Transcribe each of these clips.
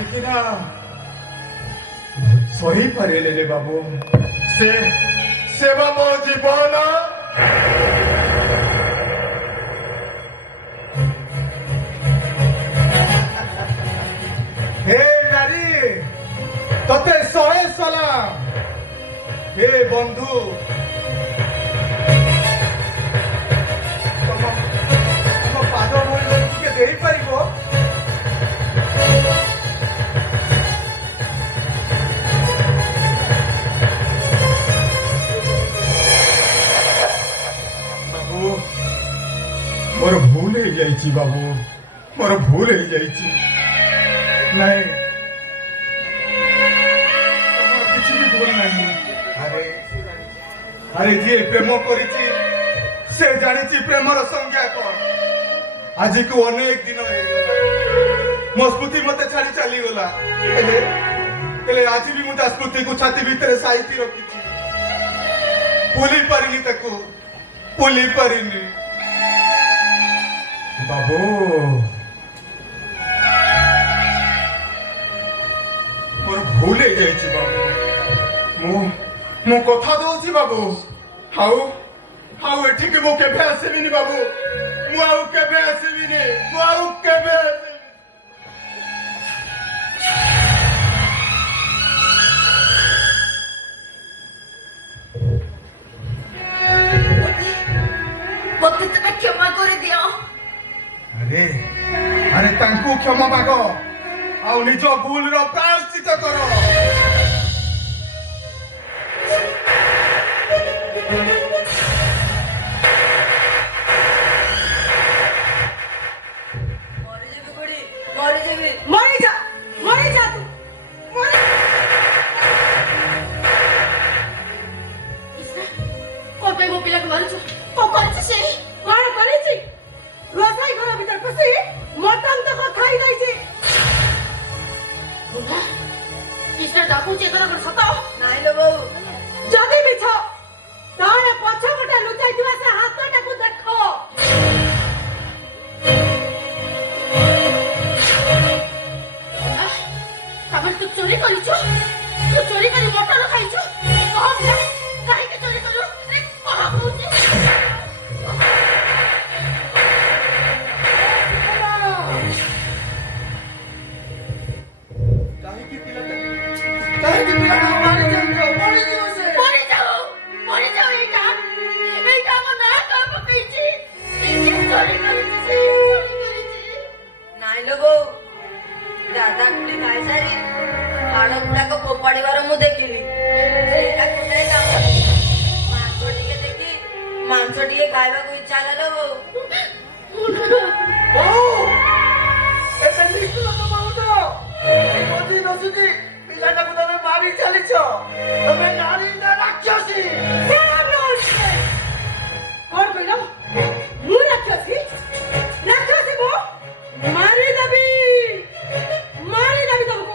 କାହିଁକି ନା ସହିପାରିଲେନି ବାବୁ। ସେ ବା ମୋ ଜୀବନ। हे नारी तते 100 सलाम। हे बंधु तुम पाद मूल्य टिके देई परिबो? बाबू मोर भूल हो जाइछि। बाबू मोर भूल हो जाइछि। नहीं किसी भी भूल नहीं। अरे जी प्रेम करिछि से जानिछि प्रेमर संज्ञा कौन। आज को अनेक दिन मो स्मृति मते छाड़ी चली गला। आज भी मुझे स्मृति को छाती भीतर साइती रखिछि। भूली पारिनी ताको भूली पारिनी। बाबू मोर भूल हो जाइछि। बाबू मु कथा दउछि बाबू। हाउ एठी के मु केबे आसेबिनी बाबू। मु आउ केबे आसेबिनी। मु आउ केबे आसेबिनी। मते तक क्षमा कर दियो। अरे तांकू क्षमा मागो आउ निज भूल रो प्रायश्चित करो। मरी जा तू। कौन मो पिला को मारुଛୁ? कौन करछि से? कौन करछि? रोसाई घर भीतर पसी मटन तक खाई जाइछि। बुढ़ा किसने डाकू चे कर सता नाही लो बहू। जदी बिछ तारे पछ मोटा लुचाई दिवा से हाथटा को देखो। तब तू चोरी करिछु? तू चोरी करी मटन खाइछु? कह जा काहे के चोरी करू? कह कहूची। काहे की पिला मारी जाओ एटा हम ना काम कइछि। चोरी करिछि। नाइ लो बो दादा कुली खाई सारी हाड़ गुड़ाक फोपाड़ीबार मु देखिली। मांस टिके देखी मांस टिके खाइबा को इच्छा होला लो बो। पिलाटा को तमे मारी चलिछ। तमे नारी ना राक्षसी। कौन कहलो? मु राक्षसी? राक्षसी को मारी देबी तुमको।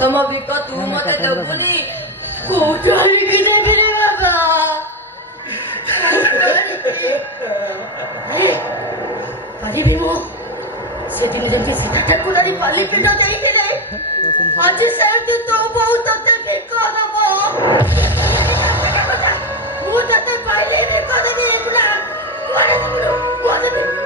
ପ୍ରଥମ ଭିକ ତୁ ମତେ ଦେବୁନି କୋଉଠୁ ଆଣିକି ଦେବି ରେ ବାବା ପାରିବି ମୁଁ ସେଦିନ ଯେମିତି ସୀତା ଠାକୁରାଣୀ ପାଲି ପିଠ ଦେଇଥିଲେ ଆଜି ସେମିତି ତୋ ବୋଉ ତତେ ଭିକ ଦବ ମୁଁ ତତେ ପାଇଲେ ଭିକ ଦେବି ଏଗୁଡ଼ା କୁଆଡ଼େ ଦେବୁ କୁଆଡ଼େ ଦେବି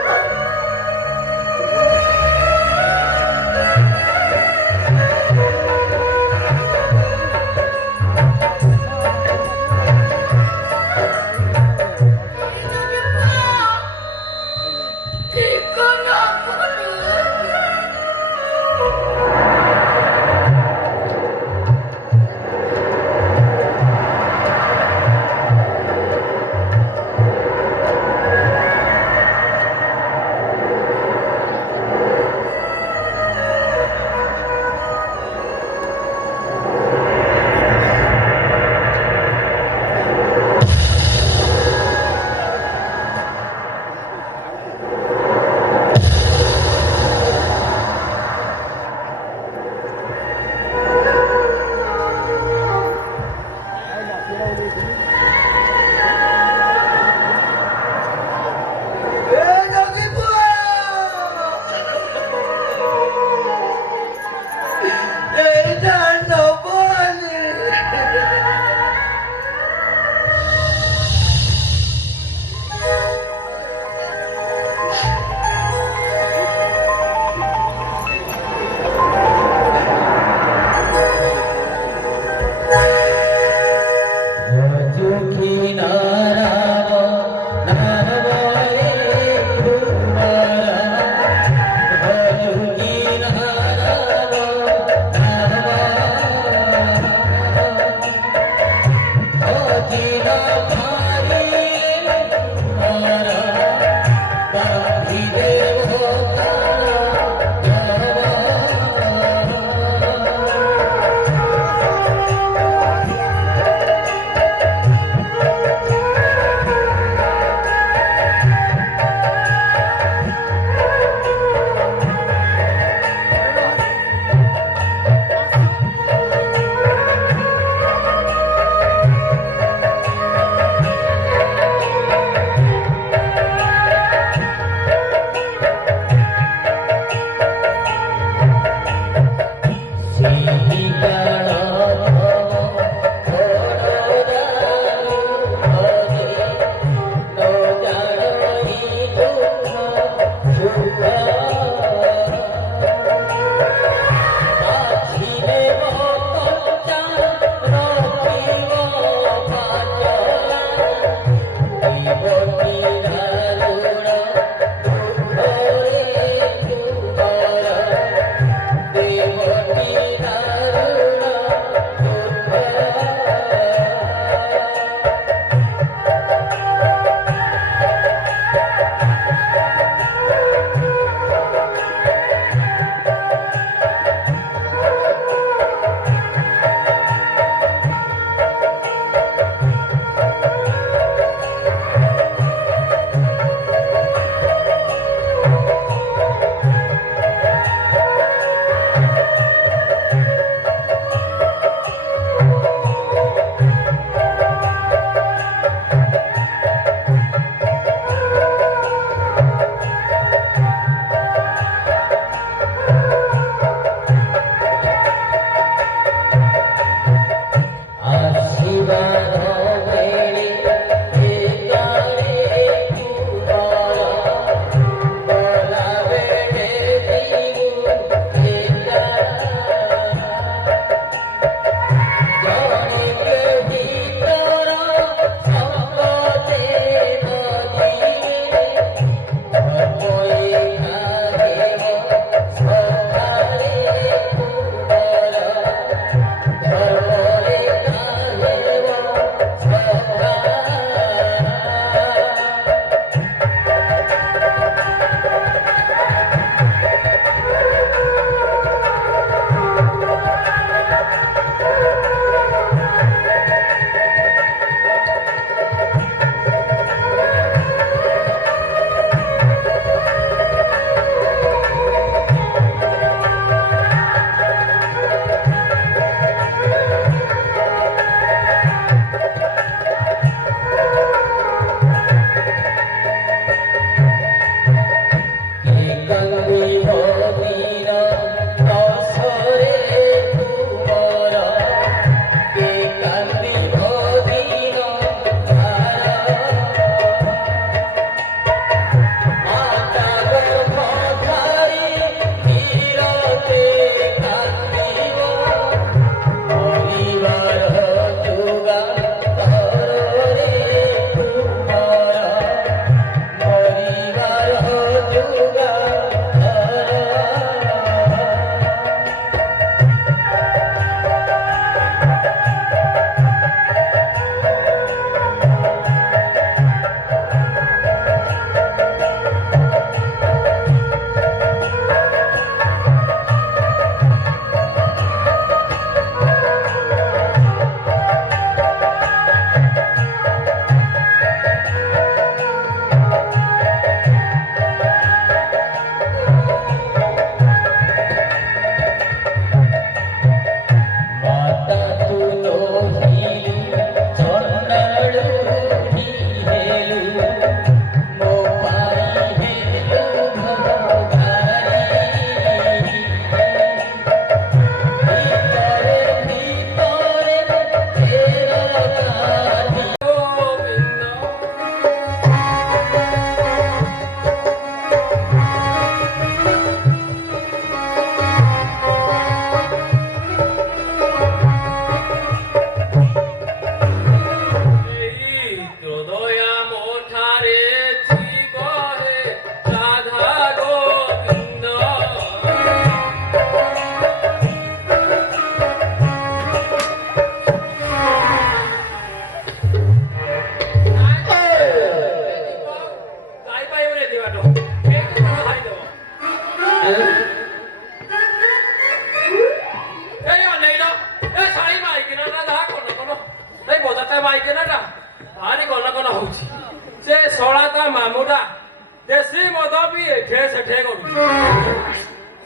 ଏଠେ ସେଠେ କରୁଛି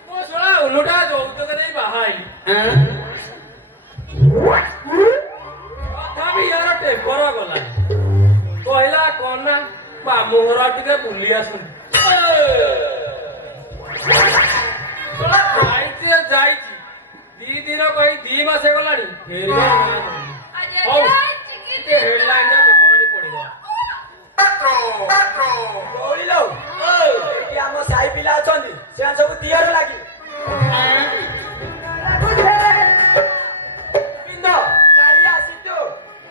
ମୋ ଶଳା ଓଲଟା ଯୌତୁକ ଦେଇ ବାହା ହେଲି ତଥାପି ୟାର ଟେମ୍ପର ଗଲାନି କହିଲା କଣ ନା ମାମୁଁ ଘର ଟିକେ ବୁଲି ଆସନ୍ତି ଯାଇଛି 2 ଦିନ କହି 2 ମାସ ଗଲାଣି ହଉ ଟିକେ ହେଡଲାଇନ ପଡିବ ଆମ ସାହି ପିଲା ଅଛନ୍ତି ସେମାନେ ସବୁ ଦିଅର ଲାଗି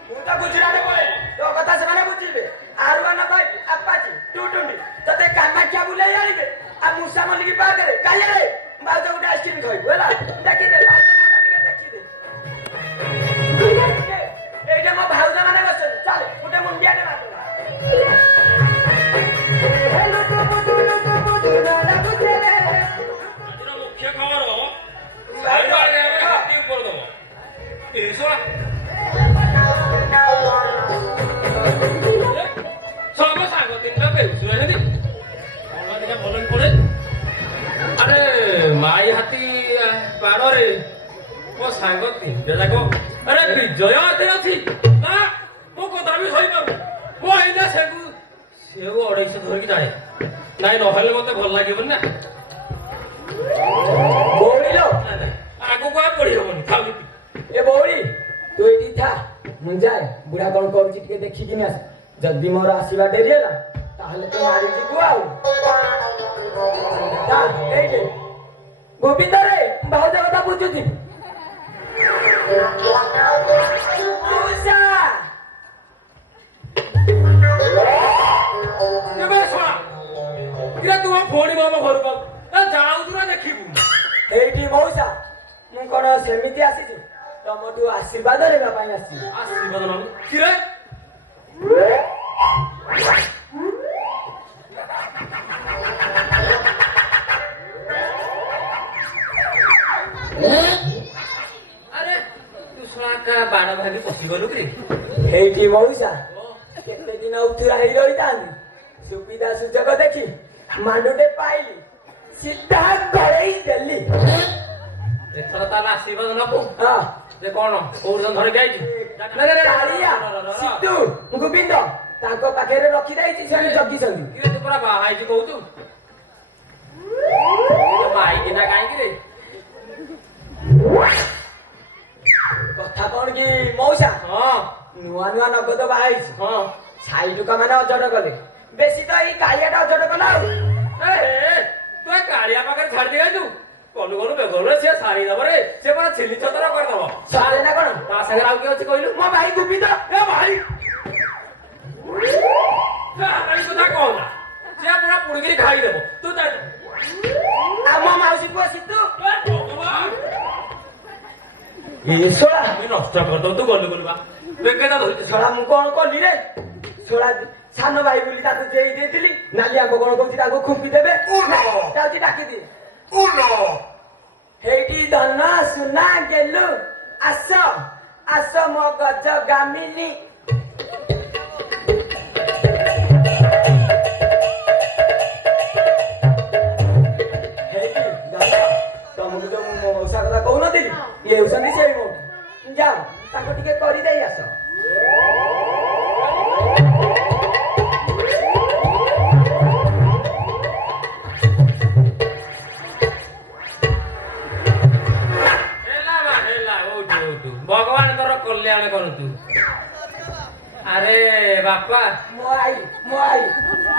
ମୁଁ ତ ଗୁଜୁରାଟ ପଳେ ତୋ କଥା ସେମାନେ ବୁଝିବେ ଆରୁଆନ ବାଇକ୍ ଆପାଚି 220 ତତେ କାମାକ୍ଷା ବୁଲେଇ ଆଣିବେ ଆଉ ମୂଷା ମଲ୍ଲିକ ପାର୍କରେ କାଳିଆରେ ଭାଉଜ ଗୋଟେ ଆଇସ୍କ୍ରିମ ଖାଇବୁ ହେଲା ଦେଖିଦେ ଭାଉଜ ମୁଣ୍ଡ ଟିକେ ଦେଖିଦେ ଏଇଟା ମୋ ଭାଉଜ ମାନେ ବସଛନ୍ତି ଚାଲେ ଗୋଟେ ମୁଣ୍ଡିଆଟେ ମାରିଦେବା ଆଜିର ମୁଖ୍ୟ ଖବର ହାତୀ ଉପର ଦବ ସବୁ ସାଙ୍ଗ ତିନିଟା ପେଉଛୁ ଭଲ ପଡେ ଆରେ ମାଇ ହାତୀ ବାରରେ ମୋ ସାଙ୍ଗ ତିନିଟା ଯାକ ଆରେ ବିଜୟ ହାତୀ ଅଛି ନା ମୋ କଥା ବି ସହିପାରୁ ମୁଁ ଏଇନା ସେକୁ 250 ଧରିକି ଯାଏ ନାଇଁ ନହେଲେ ମତେ ଭଲ ଲାଗିବନି ନା ବଉଳିଲ ଆଗକୁ ଆଉ ପଢି ହବନି ଖାଲି ଏ ବଉଳି ତୁ ଏଇଠି ଥା ମୁଁ ଯାଏ ବୁଢା କଣ କରୁଛି ଟିକେ ଦେଖିକିନି ଆସ ଯଦି ମୋର ଆସିବା ଡେରି ହେଲା ତାହେଲେ ତୁ ମାରି ଯିବୁ ଆଉ ଏଇଠି ଗୋବିନ୍ଦ ରେ ଭାଉଜ କଥା ବୁଝୁଛି ତୁମ ଭଉଣୀ ମୋ ଘରକୁ ଯାଉଛୁ ନା ଦେଖିବୁ ଏଇଠି ମଉସା ମୁଁ କଣ ସେମିତି ଆସିଛି ତମଠୁ ଆଶୀର୍ବାଦ ନେବା ପାଇଁ ଆସିଛି ଆଶୀର୍ବାଦ ନବୁ କିରେ ଆରେ ତୁ ଶଳା ବାଣ ଭାବି ପଶିଗଲୁ କି ଏଇଠି ମଉସା କେତେ ଦିନ ଉଥୁରା ହେଇ ରହିଥାନ୍ତି ସୁବିଧା ସୁଯୋଗ ଦେଖି ମାଣ୍ଡୁଟେ ପାଇଲି ସିଧା ଗଳେଇ ଦେଲି ଏଥର ତାହେଲେ ଆଶୀର୍ବାଦ ନବୁ ହଁ ଯେ କଣ କୋଉଠି ଧରି ଯାଇଛି କାଳିଆ ସିଧୁ ଗୋବିନ୍ଦ ତାଙ୍କ ପାଖରେ ରଖିଦେଇଛି ସେମାନେ ଜଗିଛନ୍ତି କିରେ ତୁ ପୁରା ବାହା ହେଇଛି କହୁଛୁ ବାଇକି ନା କାହିଁକି ରେ କଥା କଣ କି ମଉସା ହଁ ନୂଆ ନୂଆ ନଗଦ ବାହା ହେଇଛି ହଁ ଛାଇ ଟୁକା ମାନେ ଅଜଟ କଲେ ବେଶୀ ତ ଏଇ କାଳିଆଟା ଅଜଟ କଲା ଆଉ ତୁ କାଳିଆ ପାଖରେ ଛାଡି ଦେଇଛୁ କଲୁ କଲୁ ବେଗରେ ସେ ସାରିଦବ ରେ ସେ ପୁରା ଛିଲି ଛତର କରିଦବ ସରେ ନା କଣ ତା ସାଙ୍ଗରେ ଆଉ କିଏ ଅଛି କହିଲୁ ମୋ ଭାଇ ଗୋବିନ୍ଦ ଏ ଭାଇ କଥା କହନା ସେ ପୁରା ପୁଣିକିରି ଖାଇଦେବ ତୁ ଆମ ମାଉସୀ ପୁଅ ସିତୁ ଶୋଳା ନଷ୍ଟ କରିଦବ ତୁ ଗଲୁ ଗଲୁ ବା ବେକେଟା ଧରିଛି ଶଳା ମୁଁ କଣ କଲି ରେ ଶଳା ସାନ ଭାଇ ବୋଲି ତାକୁ ଦେଇ ଦେଇଥିଲି ନାଲି ଆଗ କଣ କହୁଛି ତାକୁ ଖୁମ୍ପି ଦେବେ ଯାଉଛି ଡାକିଦିଏ ହେଇଠି ଧନ ସୁନା ଗେଲୁ ଆସ ଆସ ମୋ ଗଜ ଗାମିନୀ ହେଇଠି ଧନ ତମକୁ ଯୋଉ ମୁଁ ମଉସା କଥା କହୁନଥିଲି ଇଏ ହେଉଛନ୍ତି ସେଇ ମଉସା ଯାଅ ତାକୁ ଟିକେ କରିଦେଇ ଆସ ଭଗବାନ ତୋର କଲ୍ୟାଣ କରନ୍ତୁ ଆରେ ବାପା ମୋ ଆଇ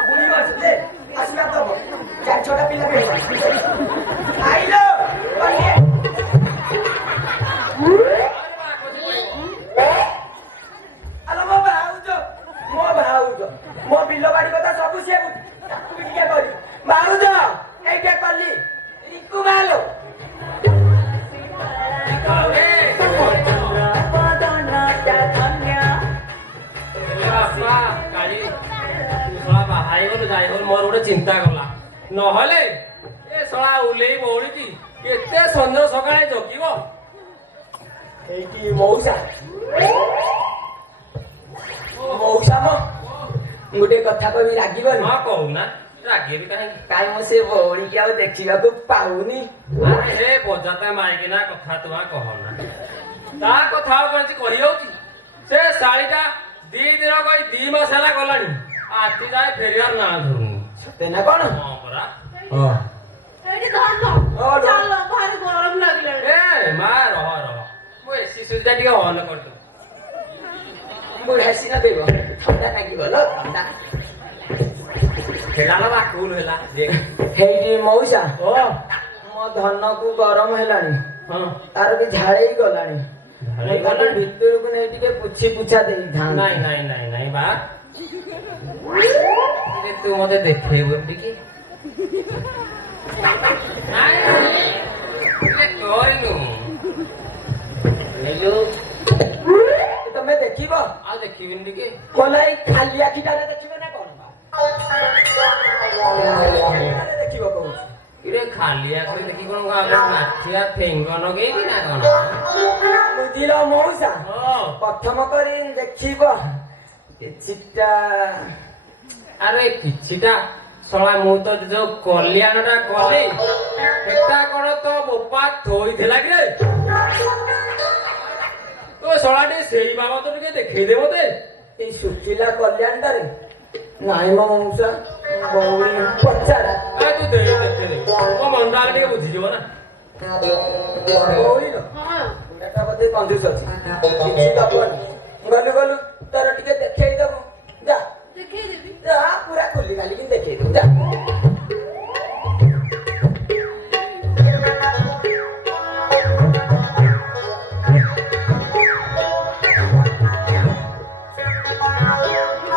ବୁଢୀ ବସିଲେ ଆଶୀର୍ବାଦ ଦବ 4-6ଟା ପିଲା ବି ଆଇଲୋ ଆଲୋ ମୋ ଭାଉଜ ମୋ ବିଲ ବାଡି କଥା ସବୁ ସିଏ ତାକୁ ବି ଟିକେ କରି ଭାଉଜ ଏଇଟା କଲି ରିକୁ ମାଲୋ ମୋର ଗୋଟେ ଚିନ୍ତା କଲା ନହେଲେ ଏ ଶଳା ଉଲେଇ ବଉଳିଛି ଏତେ ସଞ୍ଜ ସକାଳେ ଜଗିବ ଏଇଠି ମଉସା ଗୋଟେ କଥା କହିବି ରାଗିବନି ହଁ କହୁନା ରାଗିବି କାହିଁକି? କାଇଁ ମୁଁ ସେ ଭଉଣୀକି ଆଉ ଦେଖିବାକୁ ପାଉନି। ଆରେ ହେ ବଜାତେ ମାରିକିନା କଥା ତୁମା କହନା। ତା କଥା ଆଉ କଣ କହିଯାଉଛି? ସେ ଶାଳୀଟା 2 ଦିନ କହି 2 ମାସ ହେଲା ଗଲାଣି, ଆଜି ଯାଏ ଫେରିବାର ନାଁ ଧରୁନି। ସତେ ନା କଣ? ହଁ ପରା। ଏଇଠି ଧର ଚାଲ ଭାରି ଗରମ ଲାଗିଲାଣି। ଏ ମା ରହ ମୁଁ ଏସି ସୁଇଚଟା ଟିକେ ଅନ୍ କରିଦଉ। ବୁଢା ସିନା ଦେବ ଥଣ୍ଡା ଲାଗିବ ଲୋ ଥଣ୍ଡା। ହେଲା ନା କୁଲ ହେଲା। ହେଇଟି ମଉସା ମୋ ଧନକୁ ଗରମ ହେଲାଣି, ହଁ ତାର ବି ଝାଳେଇ ଗଲାଣି। ଝାଳେଇ ତାକୁ ଗଲାଣି? ଭିତରକୁ ନେଇ ଟିକେ ପୁଛି ପୁଛା ଦେଇଥାନ୍ତି। ନାଇଁ ବା ତୁ ମତେ ଦେଖେଇବୁ ଟିକେ। କରିନୁ ତମେ ଦେଖିବ? ଆଉ ଦେଖିବିନି ଟିକେ। କଲା ଏଇ ଖାଲି ଆଖିଟାରେ ଦେଖିବ ନା କଣ? ଦେଖିବ କହୁଛି। ଇରେ ଖାଲି ଆଖରେ ଦେଖି କଣ ମାଠିଆ ଫେଙ୍ଗ ନଗେଇବି ନା କଣ? ବୁଝିଲ ମଉସା? ହଁ ପ୍ରଥମ କରି ଦେଖିବ କିଛିଟା। ଆରେ କିଛିଟା ଶଳା ମୁଁ ତ ଯୋଉ କଲ୍ୟାଣଟା କଲି ସେଟା କଣ ତ ବୋପା ଥୋଇଥିଲା କି ରେ? ତୋ ଶଳା ଟିକେ ସେଇ ବାବଦ ଟିକେ ଦେଖେଇଦେ ମତେ। ଏଇ ଶୁଖିଲା କଲ୍ୟାଣଟାରେ ନାଇଁ ମୋ ମଉସା ଭଉଣୀ ପଚାରା। ତୁ ଦେଖେଇଦେ ମୋ ମନଟା ଟିକେ ବୁଝିଯିବ ନା। ଭଉଣୀ ଏଟା ବୋଧେ କଞ୍ଜୁସ ଅଛି, କିଛି ଦବନି। ଗଲୁ ତାର ଟିକେ ଦେଖେଇ ଦବୁ। ଯା ଦେଖେଇଦେବି। ଯା ପୁରା ଖୋଲି ଖାଲିକି ଦେଖେଇ ଦବୁ ଯା।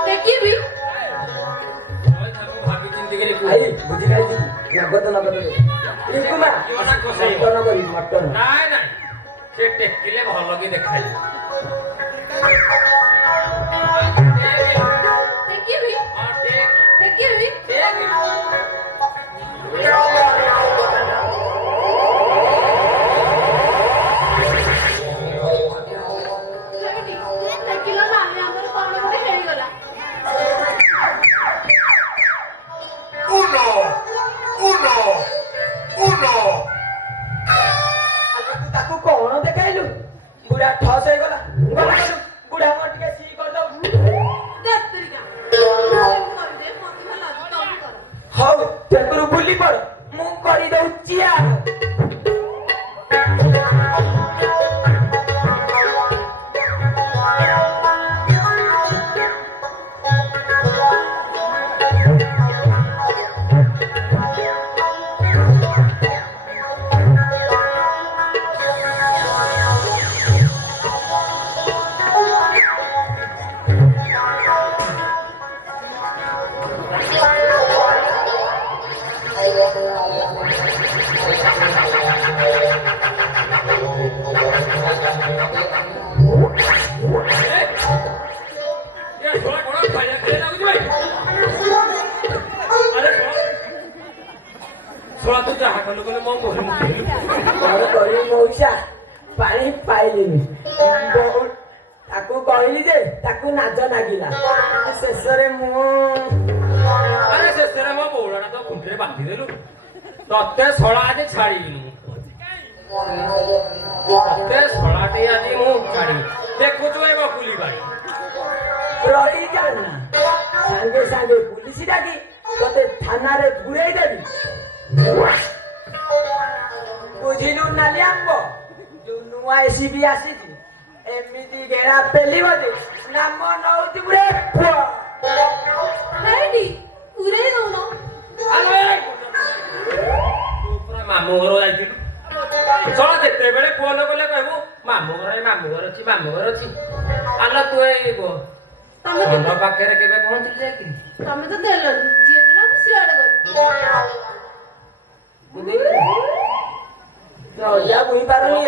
ଦେଖିବି। ଭାବି ଚିନ୍ତି କରି ଭାଇ ବୁଝି ଖାଇଛି ନଗଦ ରିଙ୍କୁମା ମଟନ କରି ମଟନ। ନାଇଁ ସେ ଟେକିଲେ ଭଲ କି ଦେଖାଯିବ। ଦେଖିବି। ଦେଖିବି। ଦେଖିଲ ନାନୀ ଆମର କଣ ଗୋଟେ ହେଇଗଲା। ତାକୁ କଣ ଦେଖାଇଲୁ? ବୁଢା ଠସ ହେଇଗଲା। ବୁଢା ମୋର ଟିକେ ସି କରିଦବୁ। ହଉ ତେନ୍ତୁରୁ ବୁଲି ପଡ, ମୁଁ କରିଦଉଛି ଆଉ। କଣ କରିବି ମଉସା, ପାଣି ପାଇଲିନି। ତାକୁ କହିଲି ଯେ ତାକୁ ନାଜ ନାଗିଲା। ଶେଷରେ ମୁଁ ଶେଷରେ ମୋ ବଉଳଟା ତ ଖୁଣ୍ଟିରେ ବାନ୍ଧିଦେଲୁ। ତତେ ଶଳା ଆଜି ଛାଡିବିନି। ତତେ ଶଳାଟି ଆଜି ମୁଁ ଛାଡିବି। ଦେଖୁଛୁ ଏ ବକୁଲି ବାড়ি ରହିଯାଉ ନା, ସାଙ୍ଗେ ସାଙ୍ଗେ ପୁଲିସ ଡାକି ତତେ ଥାନାରେ ପୁରେଇ ଦେବି। ବୁଝିଲୁ ନାଲି ଆମ୍ବ? ଯୋଉ ନୂଆ ଏସିବି ଆସିଛି ଏମିତି ଘେରା ପେଲିବ ଯେ ନାମ ନଉଥିବୁ ରେ ପୁଅ। ହେଇଟି ପୁରେଇ ଦଉନ। ପୁରା ମାମୁଁ ଘର ଯାଇଥିଲୁ। ଶଳା ଯେତେବେଳେ ଫୋନ କଲେ କହିବୁ ମାମୁଁ ଘର ଅଛି ମାମୁଁ ଘର ଅଛି। ଆଲ ତୁ ଏଇ ଘର ପାଖରେ କେବେ ପହଞ୍ଚିଲୁ ଯାଇଥିଲି? ତମେ ତ ଦେଲନି, ଯିଏ ଦେଲା ମୁଁ ସିଆଡେ ଗଲି। ରଜା ବୁହି ପାରୁନି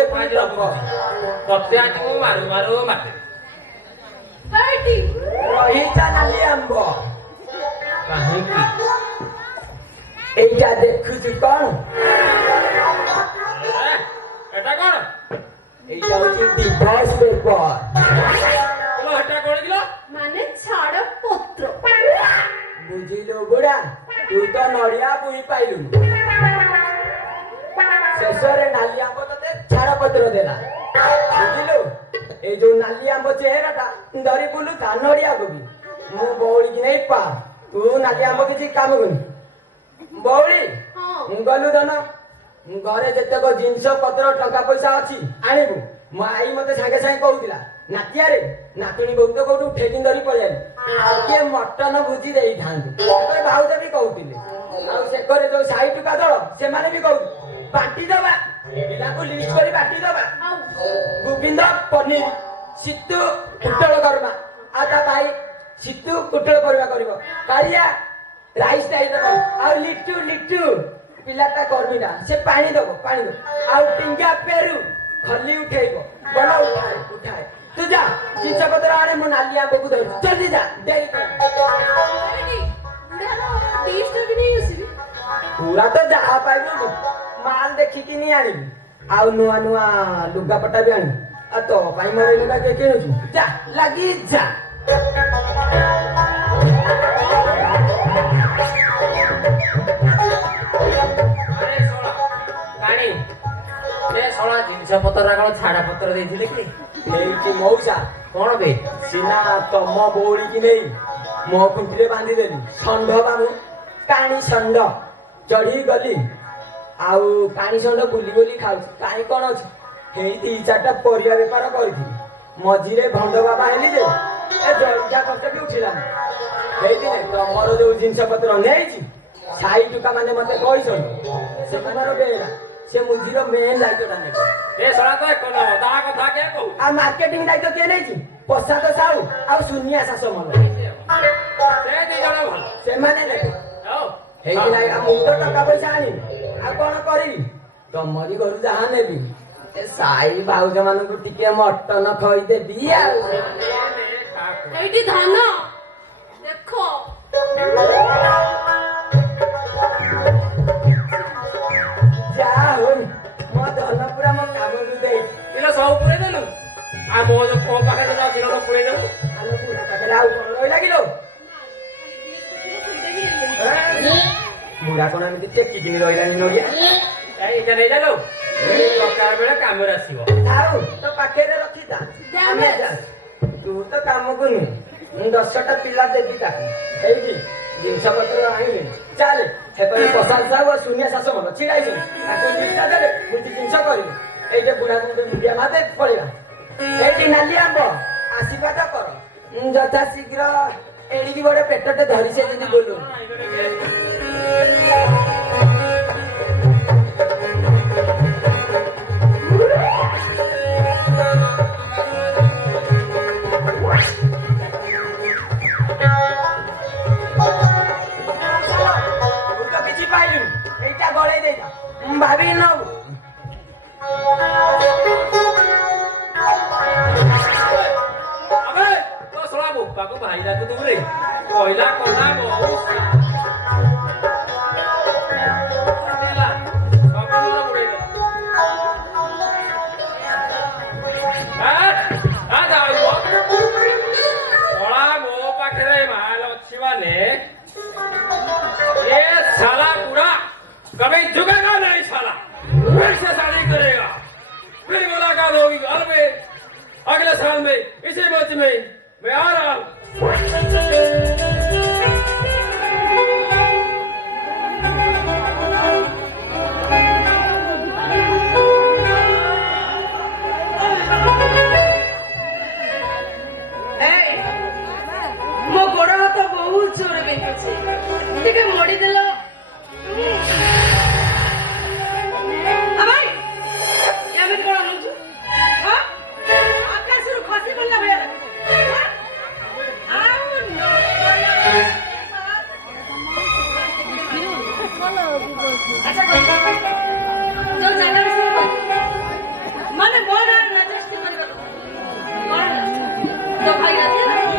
ତତେ ଆଜି ମୁଁ ମାରୁ ମାତେ। ହେଇଟି ରହିଯା ନାଲି ଆମ୍ବ। କାହିଁକି? এইটা দেখুছি কোন? এটা কোন? এইটা হচ্ছে ডিভোর্স পেপার। এটা কোন দিল? মানে ছাড়পত্র। বুঝিলো বুড়া? ତୁ ତ ନଡିଆ ବୁହି ପାଇଲୁନି। ଶେଷରେ ନାଲି ଆମ୍ବ ତତେ ଛାଡ ପତ୍ର ଦେଲା ବୁଝିଲୁ। ଏଇ ଯୋଉ ନାଲି ଆମ୍ବ ଚେହେରାଟା ଧରି ବୁଲୁଥା ନଡିଆକୁ ବି ମୁଁ ବଉଳିକି ନେଇ ପା। ତୁ ନାଲି ଆମ୍ବ କିଛି କାମ କରୁନି ବଉଳି। ମୁଁ ଗଲୁ ଧନ ଘରେ ଯେତେକ ଜିନିଷ ପତ୍ର ଟଙ୍କା ପଇସା ଅଛି ଆଣିବୁ। ମୋ ଆଈ ମତେ ସାଙ୍ଗେ ସାଙ୍ଗେ କହୁଥିଲା ନାତିଆରେ ନାତୁଣୀ ବହୁତ କୋଉଠୁ ଠେକିଂ ଧରି ପଳେଇଲି ଆଉ କିଏ ମଟନ ଭୁଜି ଦେଇଥାନ୍ତୁ। ଭାଉଜ ବି କହୁଥିଲେ ଆଉ ସେକରେ ଯୋଉ ସାହି ଟୁକା ଦଳ ସେମାନେ ବି କହୁଥିଲେ ବାଣ୍ଟି ଦବା ପିଲାଙ୍କୁ ଲିଷ୍ଟ କରି ବାଣ୍ଟି ଦବା। ଗୋବିନ୍ଦ ପନିର ସିତୁ ପୋଟଳ କର୍ମା ଆଉ ତା ଭାଇ ସିତୁ ପୋଟଳ ପରିବା କରିବ। କାଳିଆ ରାଇସ୍ ଟାଇପ ଆଉ ଲିଟୁ ଲିଟୁ ପିଲାଟା କର୍ମୀଟା ସେ ପାଣି ଦବ ଆଉ ଟିଙ୍ଗା ପେରୁ ଖଲି ଉଠେଇବ ବଲ ଉଠାଏ ଉଠାଏ। ତୁ ଯା ଜିନିଷ ପତ୍ର ଆଣେ ମୁଁ ନାଲି ଆମ୍ବକୁ ଧରୁ ଜଲ୍ଦି ଯା ଡେରି କର। ପୁରା ତ ଯାହା ପାଇବୁ ମାଲ ଦେଖିକି ନି ଆଣିବି ଆଉ ନୂଆ ନୂଆ ଲୁଗାପଟା ବି ଆଣିବି। ଆଉ ତୋ ପାଇଁ ମୋର ଲୁଗା କିଏ କିଣୁଛୁ ଯା ଲାଗି ଯା। ଜିନିଷ ପତ୍ର କଣ ଛାଡ ପତ୍ର ଦେଇଥିଲେ କି? ଏଇଠି ମଉସା କଣ ବେ ସିନା ତମ ବଉଳିକି ନେଇ ମୋ ଖୁଣ୍ଟିରେ ବାନ୍ଧିଦେଲି ଷଣ୍ଢ ବାବୁ ପାଣି ଷଣ୍ଢ ଚଢି ଗଲି ଆଉ ପାଣି ଷଣ୍ଢ ବୁଲି ବୁଲି ଖାଉଛି। କାହିଁ କଣ ଅଛି ଏଇ 2-4ଟା ପରିବା ବେପାର କରିଥିଲି ମଝିରେ ଭଣ୍ଡ ବାବା ହେଲି ଯେ ଏ ଜଳଖିଆ ଖର୍ଚ୍ଚ ବି ଉଠିଲାନି। ସେଇଥିରେ ତମର ଯୋଉ ଜିନିଷ ପତ୍ର ନେଇଛି ସାହି ଟୁକା ମାନେ ମତେ କହିଛନ୍ତି ସେମାନର ବେହେରା ସେ ମୁଝିର ମେନ୍ ଦାୟିତ୍ୱଟା ନେବେ। ଏ ଶଳା ତ ଏକ ତା କଥା କିଏ କହୁ? ଆଉ ମାର୍କେଟିଂ ଦାୟିତ୍ୱ କିଏ ନେଇଛି? ପ୍ରସାଦ ସାହୁ ଆଉ ସୁନିଆ ଶାସମଲ ସେ ଦି ଜଣ ଭଲ। ସେମାନେ ନେବେ। ହଉ ହେଇକି ନାଇଁ ମୁଁ ତ ଟଙ୍କା ପଇସା ଆଣିବି ଆଉ କଣ କରିବି ତମରି ଘରୁ ଯାହା ନେବି ଏ ସାଇ ଭାଉଜ ମାନଙ୍କୁ ଟିକେ ମଟନ ଖୋଇଦେବି ଆଉ। ଏଇଠି ଧାନ ଦେଖ ଯାହା ହଉ ମୋ ଧନ ପୁରା ମୋ କାମକୁ ଦେଇଛି। ଏଇଟା ସବୁ ପୁରେଇ ଦେଲୁ ଆଉ ମୋ ଯୋଉ ମୋ ପାଖରେ ଯୋଉଟା ଅଛି ସେଟା ପୁରେଇ ଦେବୁ। ଆମ ପୁରା ପାଖରେ ଆଉ କଣ ରହିଲା କିଲୋ? ବୁଢା କଣ ଏମିତି ଟେକିକିନି ରହିଲାନି ନଡିଆ? ଏଇଟା ନେଇଯାଲୁ ଦରକାର ବେଳେ କାମରେ ଆସିବ। ଆଉ ତୋ ପାଖରେ ରଖିଥା ଆମେ ଯା। ତୁ ତ କାମକୁ ନୁହେଁ ମୁଁ 10ଟା ପିଲା ଦେବି ତାକୁ ଏଇଠି ଜିନିଷ ପତ୍ର ଆଣିଲି ଚାଲେ ସେପଟେ ପ୍ରସାଦ ସାହୁ ଆଉ ଶୂନ୍ୟ ଶାସ ମନ ଛିଡାଇଛନ୍ତି ତାକୁ ନିଷ୍ଠା ଦେଲେ ବୁଝି ଜିନିଷ କରିବୁ। ଏଇଠି ବୁଢାକୁ ମୁଣ୍ଡିଆ ମାତେ ପଳେଇବା। ଏଇଠି ନାଲି ଆମ୍ବ ଆଶୀର୍ବାଦ କର ଯଥା ଶୀଘ୍ର ଏଣିକି ଗୋଟେ ପେଟଟେ ଧରି ସେ ଯଦି ବୋଲୁ। କିଛି ପାଇଲୁନି ଏଇଟା ଗଳେଇ ଦେଇଥା ଭାବି ନବୁ। ଆବେ ତ ଶଳା ବୋପାକୁ ଭାଇ ଡାକୁ ତୁ ରେ କହିଲା କଲା ବହୁ ମୋ ପାଖରେ ମାଲ ଅଛି ମାନେ ये साला पूरा कभी झुकेगा नहीं साला फिर से शादी करेगा फिर मुलाकात होगी घर में अगले साल में इसी मंच में मैं आ रहा हूँ। ମୋ ଗୋଡ ହାତ ବହୁତ ଜୋରେ ବିନ୍ଧୁଛି ଟିକେ ମୋଡି ଦେଲ। ଭାଇ ଏମିତି କଣ ହଉଛୁ? ଆକାଶରୁ ଖସି ପଡିଲା ଭଳିଆ ଆଉ ଯୋଉ ଜାଗାରେ ମାନେ ମୋ ନାଁ ରାଜଶ୍ରୀ କରିବାକୁ ତୋ ଭାଇ ରାଜି କରିଦେବ।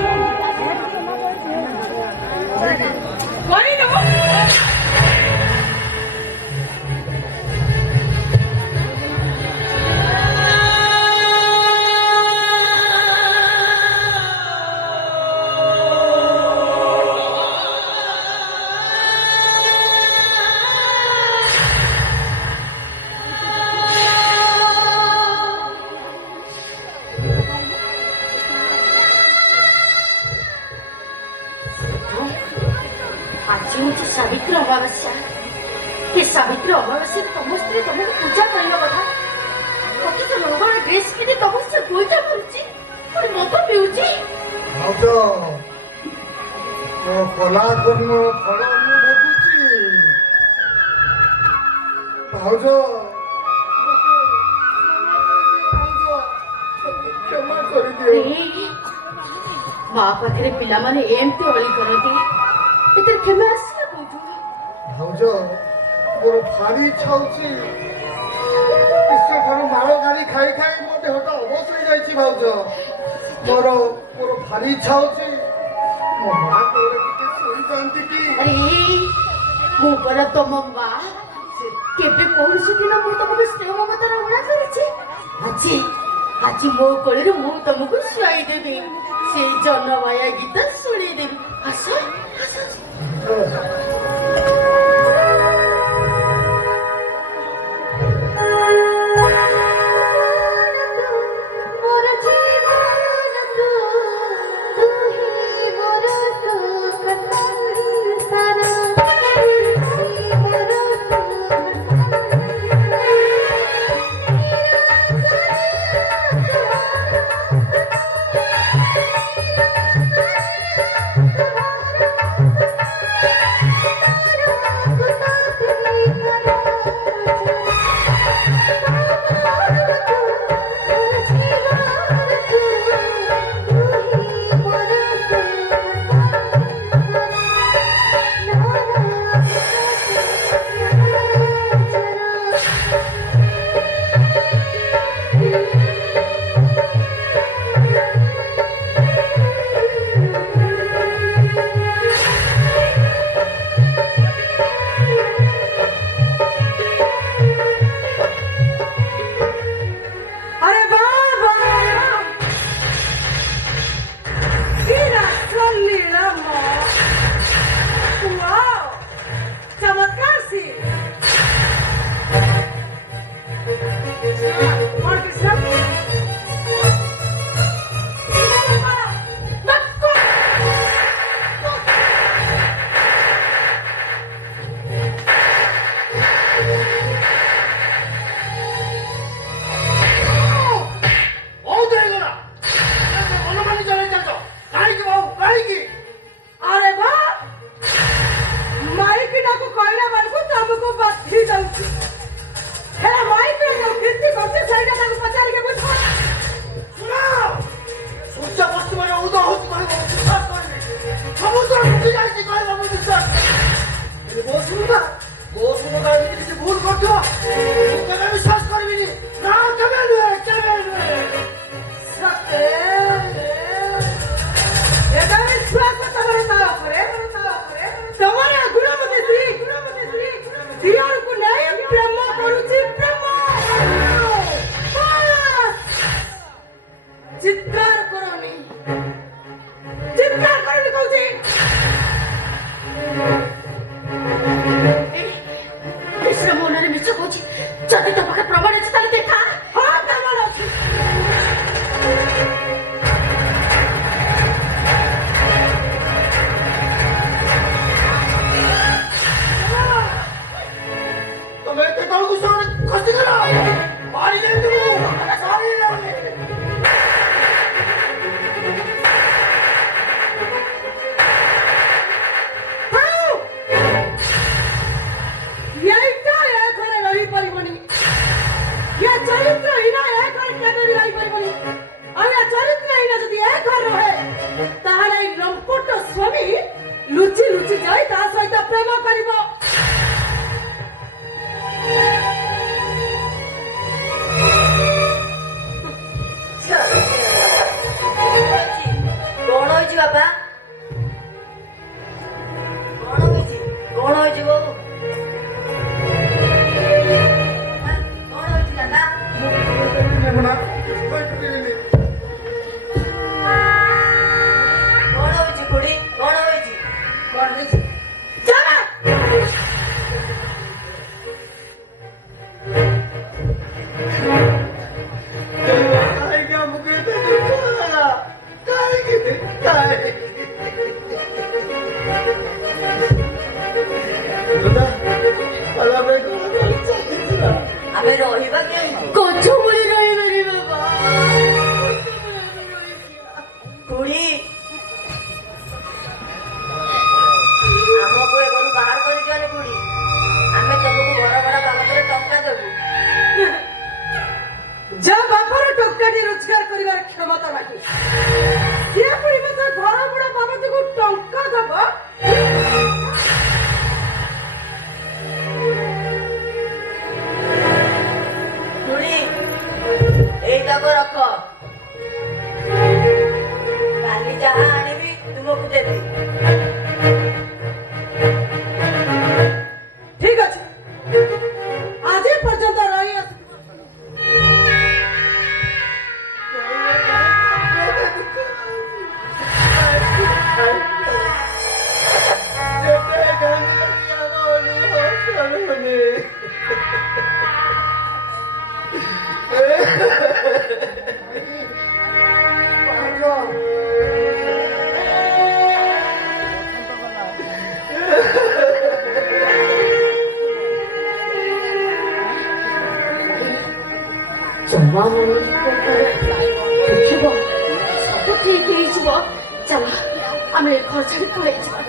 ଆଜି ହଉଛି ସାବିତ୍ରୀ ଅମାବାସ୍ୟା। ଏ ସାବିତ୍ରୀ ଅମାବାସ୍ୟାରେ ସମସ୍ତେ ତମକୁ ପୂଜା କରିବା କଥା। ଅଥଚ ରଙ୍ଗର ଡ୍ରେସ୍ ପିନ୍ଧି ତମ ସେ ଗୋଇଠା କରୁଛି, ପୁଣି ମଦ ପିଉଛି। ଭାଉଜ ମୋ କଲା କର୍ମର ଫଳ ମୁଁ ଭୋଗୁଛି। ଭାଉଜ କ୍ଷମା କରିଦିଅ। ମା ପାଖରେ ପିଲାମାନେ ଏମିତି ଅଳି କରନ୍ତି, ଏଥିରେ କ୍ଷମା ଆସିଲା କୋଉଠୁ? ଭାଉଜ ମୋର ଭାରି ଇଚ୍ଛା ହଉଛି। ଠାରୁ ମାଳ ଗାଳି ଖାଇ ଖାଇ ମୋ ଦେହଟା ଅବଶ ହେଇଯାଇଛି। ଭାଉଜ ମୋର ଭାରି ଇଚ୍ଛା ହଉଛି ମୋ ମା କୋଳରେ ଟିକେ ଶୋଇଯାଆନ୍ତି କି। ଆରେ ମୁଁ ପରା ତମ ମା। କେବେ କୌଣସି ଦିନ ମୁଁ ତମକୁ ସ୍ନେହ ମମତାର ଉଣା କରିଛି? ଆଜି ମୋ କୋଳରେ ମୁଁ ତମକୁ ଶୁଆଇ ଦେବି, ସେଇ ଜନମାୟା ଗୀତ ଶୁଣେଇ ଦେବି। ଆସ ଆସ। ଖୁଡି ଆମକୁ ଏ ଘରୁ ବାହାର କରିଦିଅନି ଖୁଡି। ଆମେ ତମକୁ ଘର ଭଡା ବାବଦରେ ଟଙ୍କା ଦେବୁ। যা বাপার টঙ্কাটি রোজগার করিবার ক্ষমতা রাখে সে পুরি মতো ঘর বুড়া বাবাকে টঙ্কা দেব। ଖୁଡି ଏଇଟାକୁ ରଖ। କାଲି ଯାହା ଆଣିବି ତୁମକୁ ଦେବି। ঠিক আছে আজ পর্যন্ত রহি আছে। ଜମା ଦେଖିବ ସବୁ ଠିକ ହେଇଯିବ। ଚାଲ ଆମେ ଘର ଛାଡି ପଳେଇଯିବା।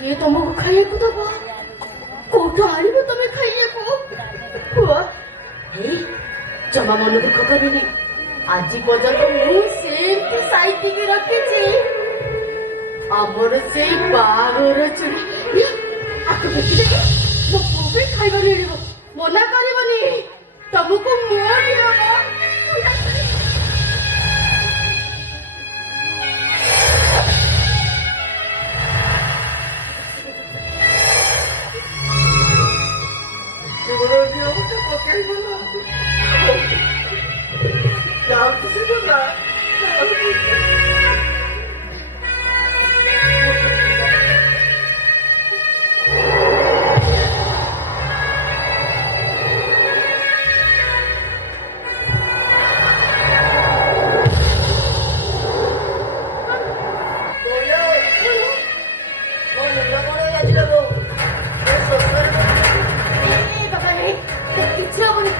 କିଏ ତମକୁ ଖାଇବାକୁ ଦବ? କୋଉଠୁ ଆଣିବ ତମେ ଖାଇବାକୁ? ପୁଅ ଜମା ମନ ଦୁଃଖ କରିନି। ଆଜି ପର୍ଯ୍ୟନ୍ତ ମୁଁ ସେମିତି ସାଇତିକି ରଖିଛି ଆମର ସେଇ ବାହାଘର ଚୁଡ଼ି। ଆକୁ ଦେଖିଲେ ମୋ ପୁଅ ବି ଖାଇବାରୁ ଏଣିବ। ମନା କରିବନି, ତମକୁ ମୋରି ହବ। କିଛି ହବନି।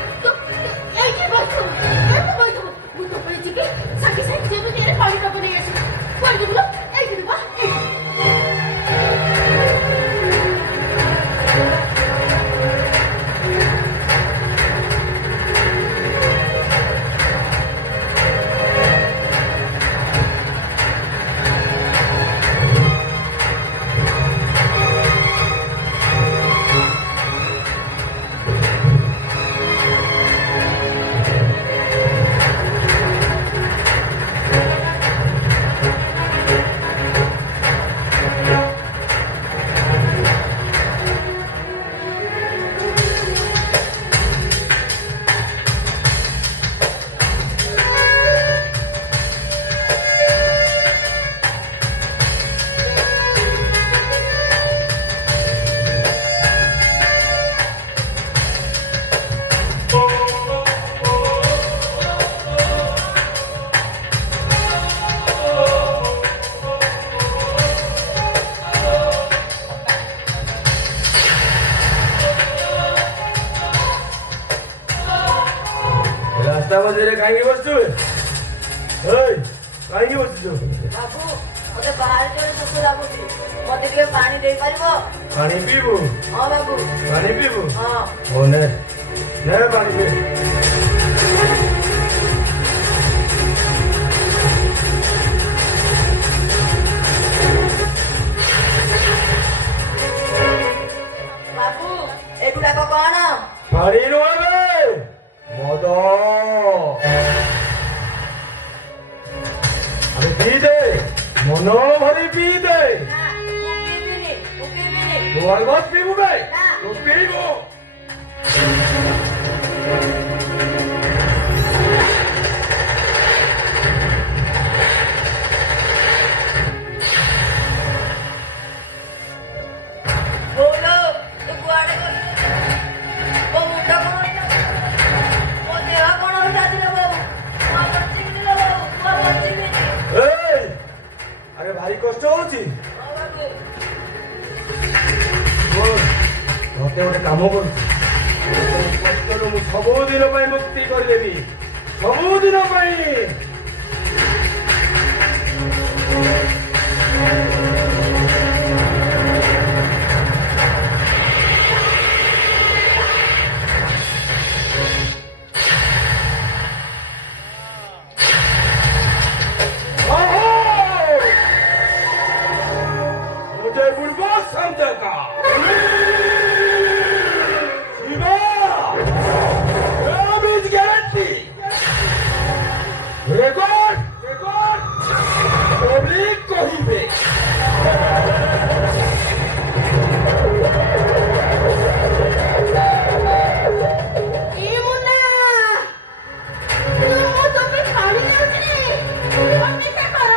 କାହିଁକି ବସିଛୁ? ଏଇ କାହିଁକି ବସିଛୁ? ବାବୁ ମତେ ବାହାରେ ଜଣେ ଶୋଷ ଲାଗୁଛି, ମତେ ଟିକେ ପାଣି ଦେଇପାରିବ? ପାଣି ପିଇବୁ? ହଁ ବାବୁ। ପାଣି ପିଇବୁ? ହଁ। ହଉ ନେ ପାଣି ପିଇ। ବାବୁ ଏଗୁଡାକ କଣ? ପାଣି ନୁହେଁ ମଦ। ଆରେ ପିଇ ଦେ, ମନ ଭରି ପିଇ ଦେ। ନା ମୁଁ ପିଇବିନି, ମୁଁ ପିଇବିନି। ତୁ ଆଲବତ ପିଇବୁ ବେ, ନା। ତୁ ପିଇବୁ। ବୋଉଲୋ ତୁ କୁଆଡେ ଗଲୁ? ମୋ ମୁଣ୍ଡ କଣ ହେଇଥିଲା? ମୋ ଦେହ କଣ ହେଇଥିଲା ବୋଉ? ମୁଁ ବଞ୍ଚିବିନି ଲୋ ବୋଉ, ମୁଁ ବଞ୍ଚିବିନି। ଏଇ ଆରେ ଭାରି କଷ୍ଟ ହଉଛି। ହଁ ବାବୁ। ମତେ ଗୋଟେ କାମ କରୁଛି, କଷ୍ଟରୁ ମୁଁ ସବୁଦିନ ପାଇଁ ମୁକ୍ତି କରିଦେବି, ସବୁଦିନ ପାଇଁ। मुझे बुढ़बा समझेगा। गारंटी রেকর্ড পব্লিক কহিবে। ଏ ମୁନା ମୁଁ ତମେ ପାଣି ନେଉଥିଲି, ଅପେକ୍ଷା କର।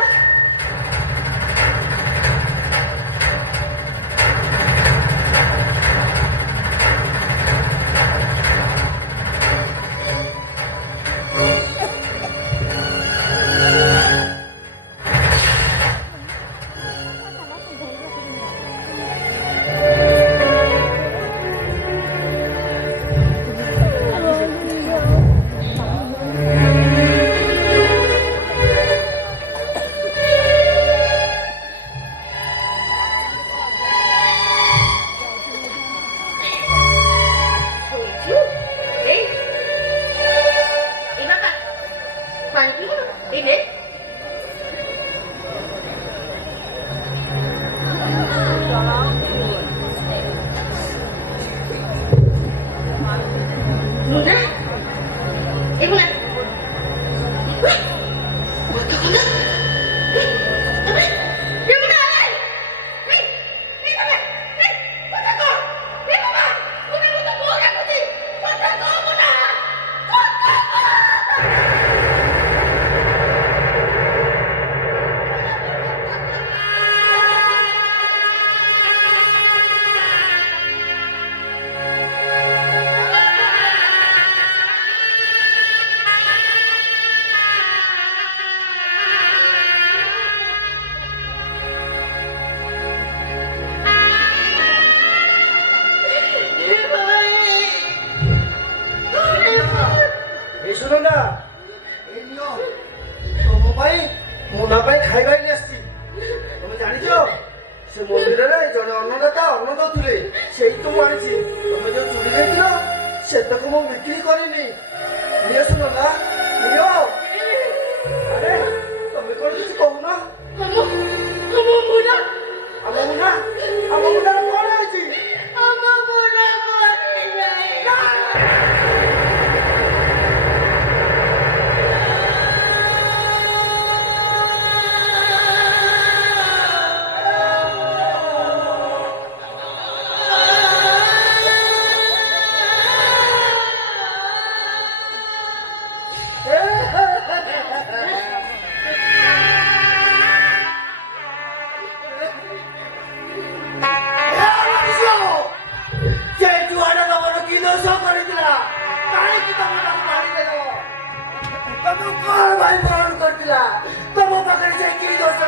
ମୁନା ପାଇଁ ଖାଇବା ନେଇ ଆସିଛି। ତମେ ଜାଣିଛ ସେ ମନ୍ଦିରରେ ଜଣେ ଅନ୍ନଦାତା ଅନ୍ନ ଦଉଥିଲେ, ସେଇଠୁ ମୁଁ ଆଣିଛି। ତମେ ଯୋଉ ଚୁଡ଼ି ଦେଇଥିଲ ସେତକ ମୁଁ ବିକ୍ରି କରିନି। ନିଅ ସୁନନ୍ଦା, ନିଅ। ଆରେ ତମେ କଣ କିଛି କହୁନ? ଆମ ମୁନା କଣ ହେଇଛି? ତମ ପାଖରେ ସେ କି ଦୋଷ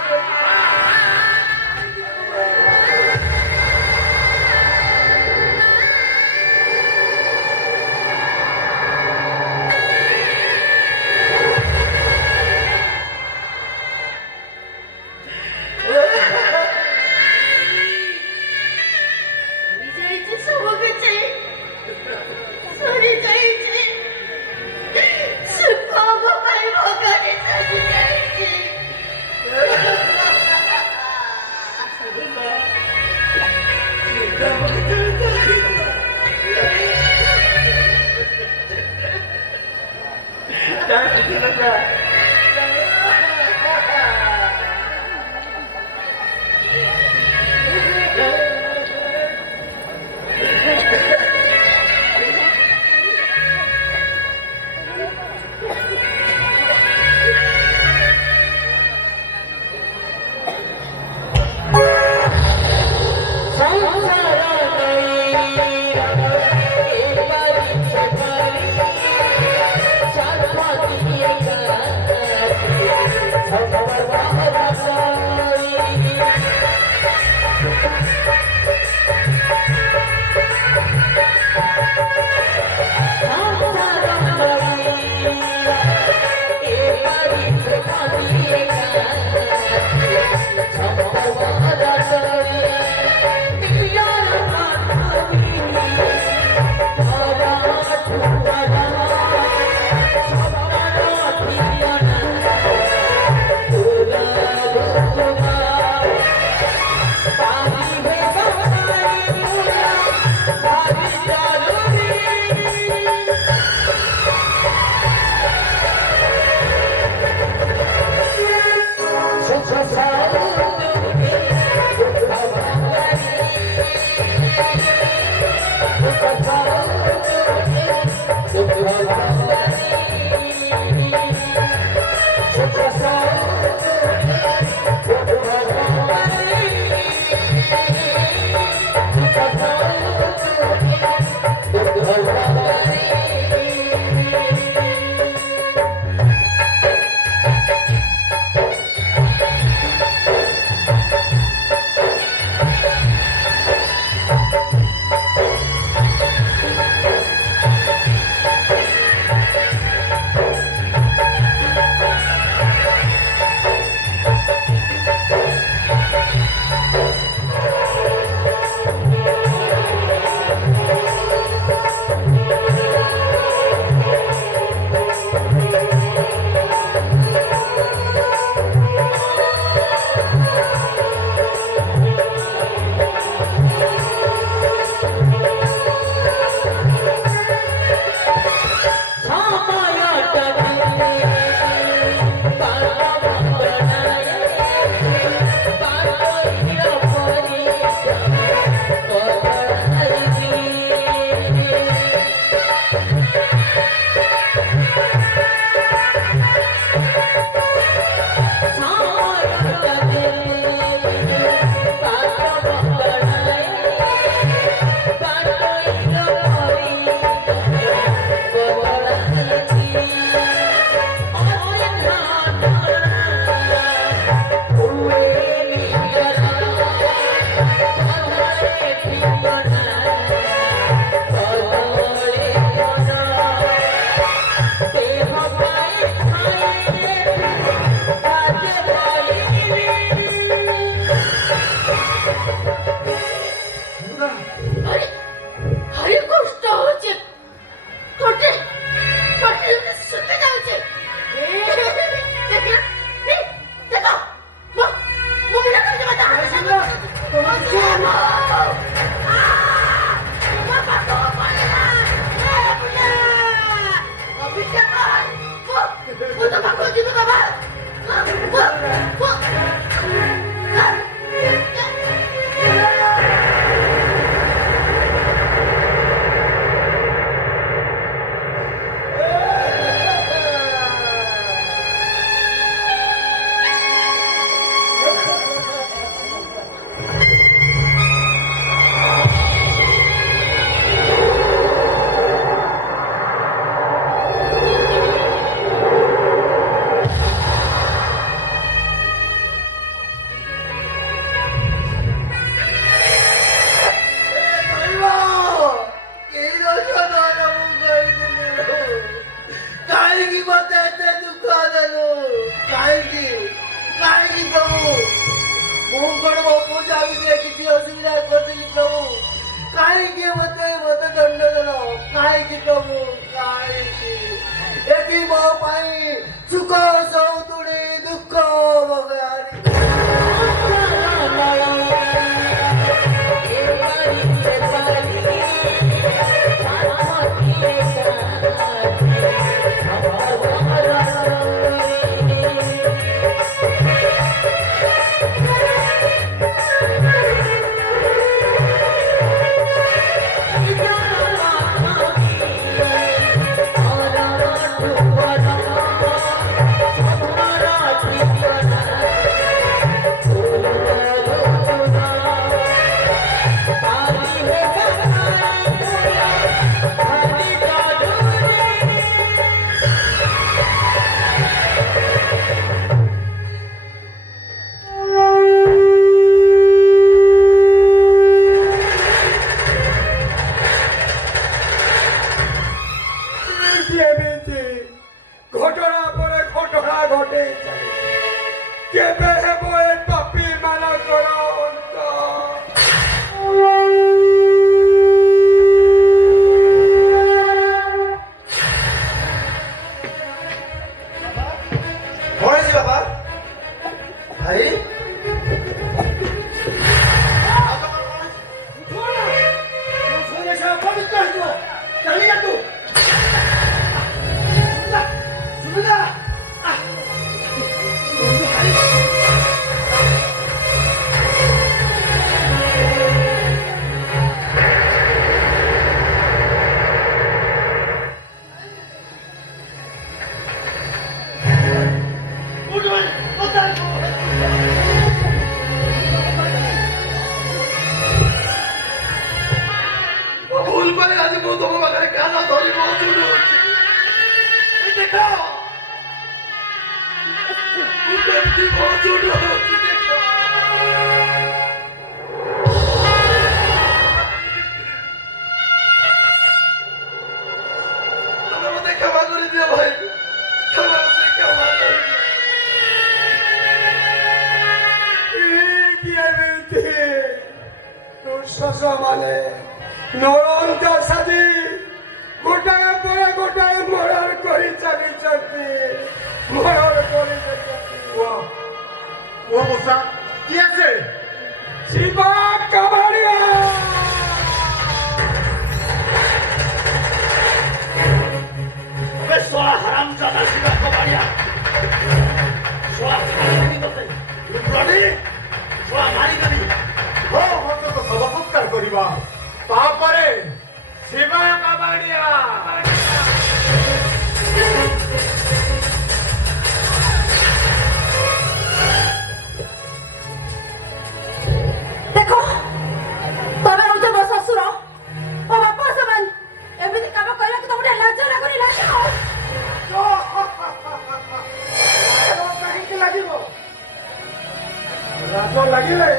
सुख सौतुडी दुःख बघारी ପାଇଁ ଆଜି ମୁଁ ତମ ପାଖରେ କାନ ଧରି ବହୁତ ଅଛି ଦେଖ ମୁଁ କେମିତି ବହୁତ ଅଛି ଦେଖ ତମେ ମତେ କ୍ଷମା କରିଦିଅ ଭାଇ ତମେ ମତେ କ୍ଷମା କରିଦିଅ ଦୁଃଶାସ ମାନେ ନରଙ୍କ ସାଜି ଗୋଟାଏ ପରେ ଗୋଟାଏ ମରଣ କରି ଚାଲିଛନ୍ତି ମରଣ କରି ଚାଲିଛନ୍ତି ମୂଷା କିଏ ସେ ଶିବା କାବାଡ଼ିଆ ଶଳା ହାରାମ ଜାଦା ଶିବା କାବାଡ଼ିଆ ଶଳା ଖାଇବି ତତେ ଲୁପ୍ରଣୀ ଶଳା ମାରିଦେବି ଶବ ସତ୍କାର କରିବା ତାପରେ ଶିବା କାବାଡ଼ିଆ ଦେଖ ତମେ ହଉଛ ମୋ ଶ୍ୱଶୁର ମୋ ବାପ ସମାନ ଏମିତି କାମ କରିବାକୁ ତମକୁ ଟିକେ ଲାଜ ଲାଗୁନି ଲାଜ କାହିଁକି ଲାଗିବ ରାଜ ଲାଗିଲେ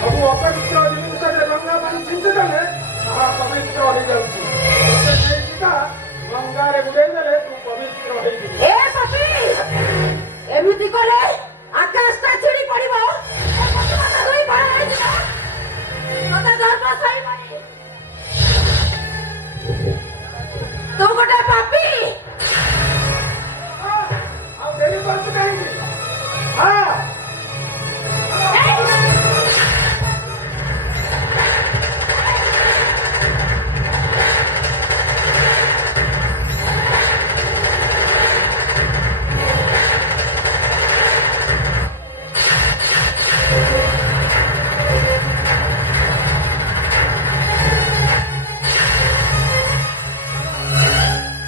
ସବୁ ଅପବିତ୍ର ଜିନିଷରେ ଗଙ୍ଗା ପାଣି ଛିଞ୍ଚି ଦେଲେ ତାହା ପବିତ୍ର ହେଇଯାଉଛି ନେଇଯିବା ଗଙ୍ଗାରେ ବୁଡେଇ ଦେଲେ ତୁ ପବିତ୍ର ହେଇଯିବୁ ଏ ପପି ଏମିତି କଲେ ଆକାଶଟା ଛିଡ଼ି ପଡିବ ଦୁଇ ବଳ ହେଇଯିବ ତତେ ଧର୍ମ ସହିବନି ତୁ ଗୋଟେ ପାପି ଆଉ ଡେରି କରୁଛୁ କାହିଁକି ହଁ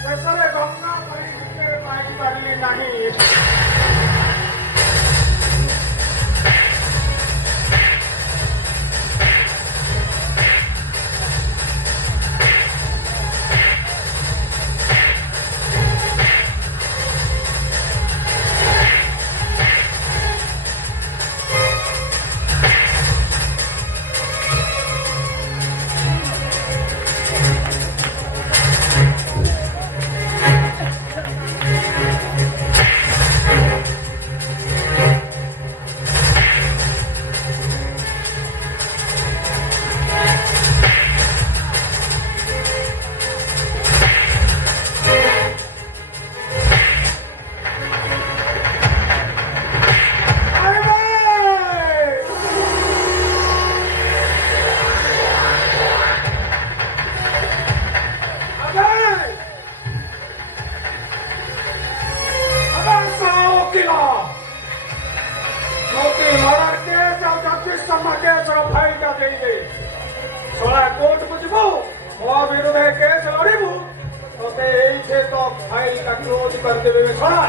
ଶେଷରେ ଗଙ୍ଗା ପାଣି ଟିକେ ପାଇପାରିଲି ନାହିଁ କୋର୍ଟକୁ ଯିବୁ ମୋ ବିରୁଦ୍ଧରେ କେସ୍ ଲଢିବୁ ତତେ ଏଇଠି ତ ଫାଇଲଟା କ୍ଲୋଜ କରିଦେବେ ଶଳା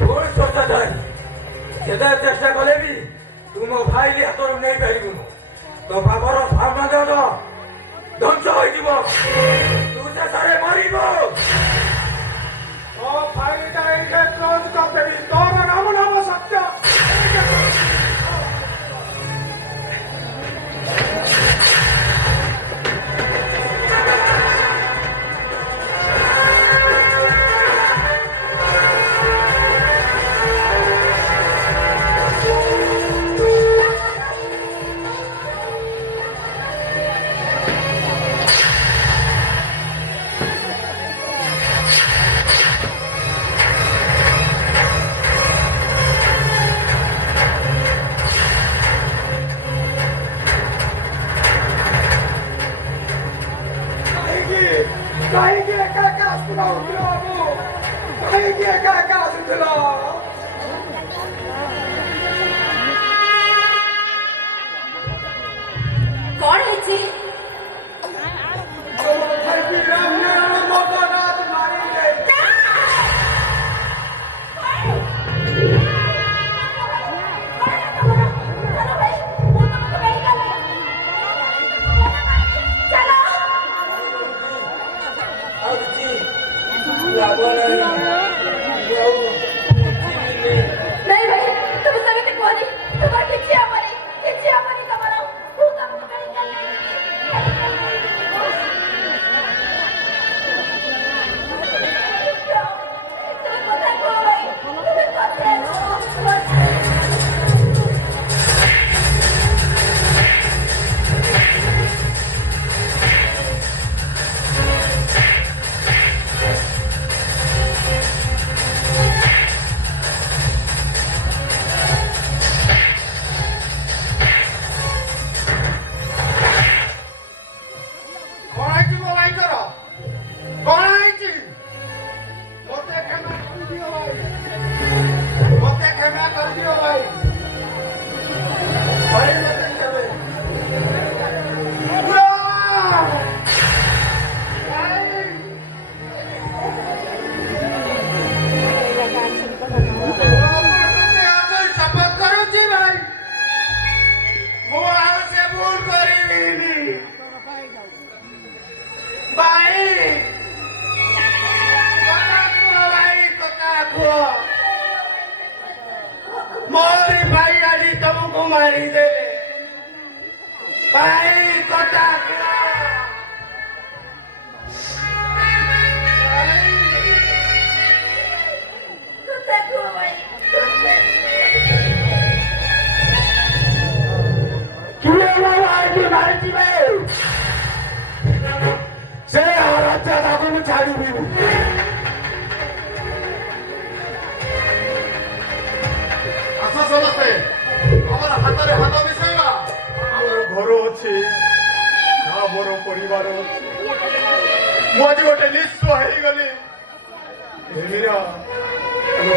ଭୁଲ ଚର୍ଚ୍ଚା ଥାଏ ଯେତେ ଚେଷ୍ଟା କଲେ ବି ତୁ ମୋ ଭାଇ ହାତରୁ ନେଇପାରିବୁନୁ ତୋ ବାପର ସାମ୍ନା ଧ୍ୱଂସ ହୋଇଯିବ ତୁ ଶେଷରେ ମରିବୁ ମୋ ଫାଇଲଟା ଏଇଠି କ୍ଲୋଜ କରିଦେବି ତୋର ନାମ ନାମ ସତ୍ୟ କାହିଁକି ଏକା ଏକା ଆସୁଥିଲ ବାବୁ କାହିଁକି ଏକା ଏକା ଆସୁଥିଲ କଣ ହେଇଛି? मोरी भाई आजी तुमको मारी दे भाई कथा क्या କଥା କୁହ ଭାଇ किए आजी मारी भाई से राजा दाबू छाड़ी भी ଆସ ସମସ୍ତେ ଆମର ହାତରେ ହାତ ମିଶାଇବା ଆମର ଘର ଅଛି ନା ମୋର ପରିବାର ଅଛି ମୁଁ ଆଜି ଗୋଟେ ନିଃସ୍ୱ ହେଇଗଲି ମୀରା ତମେ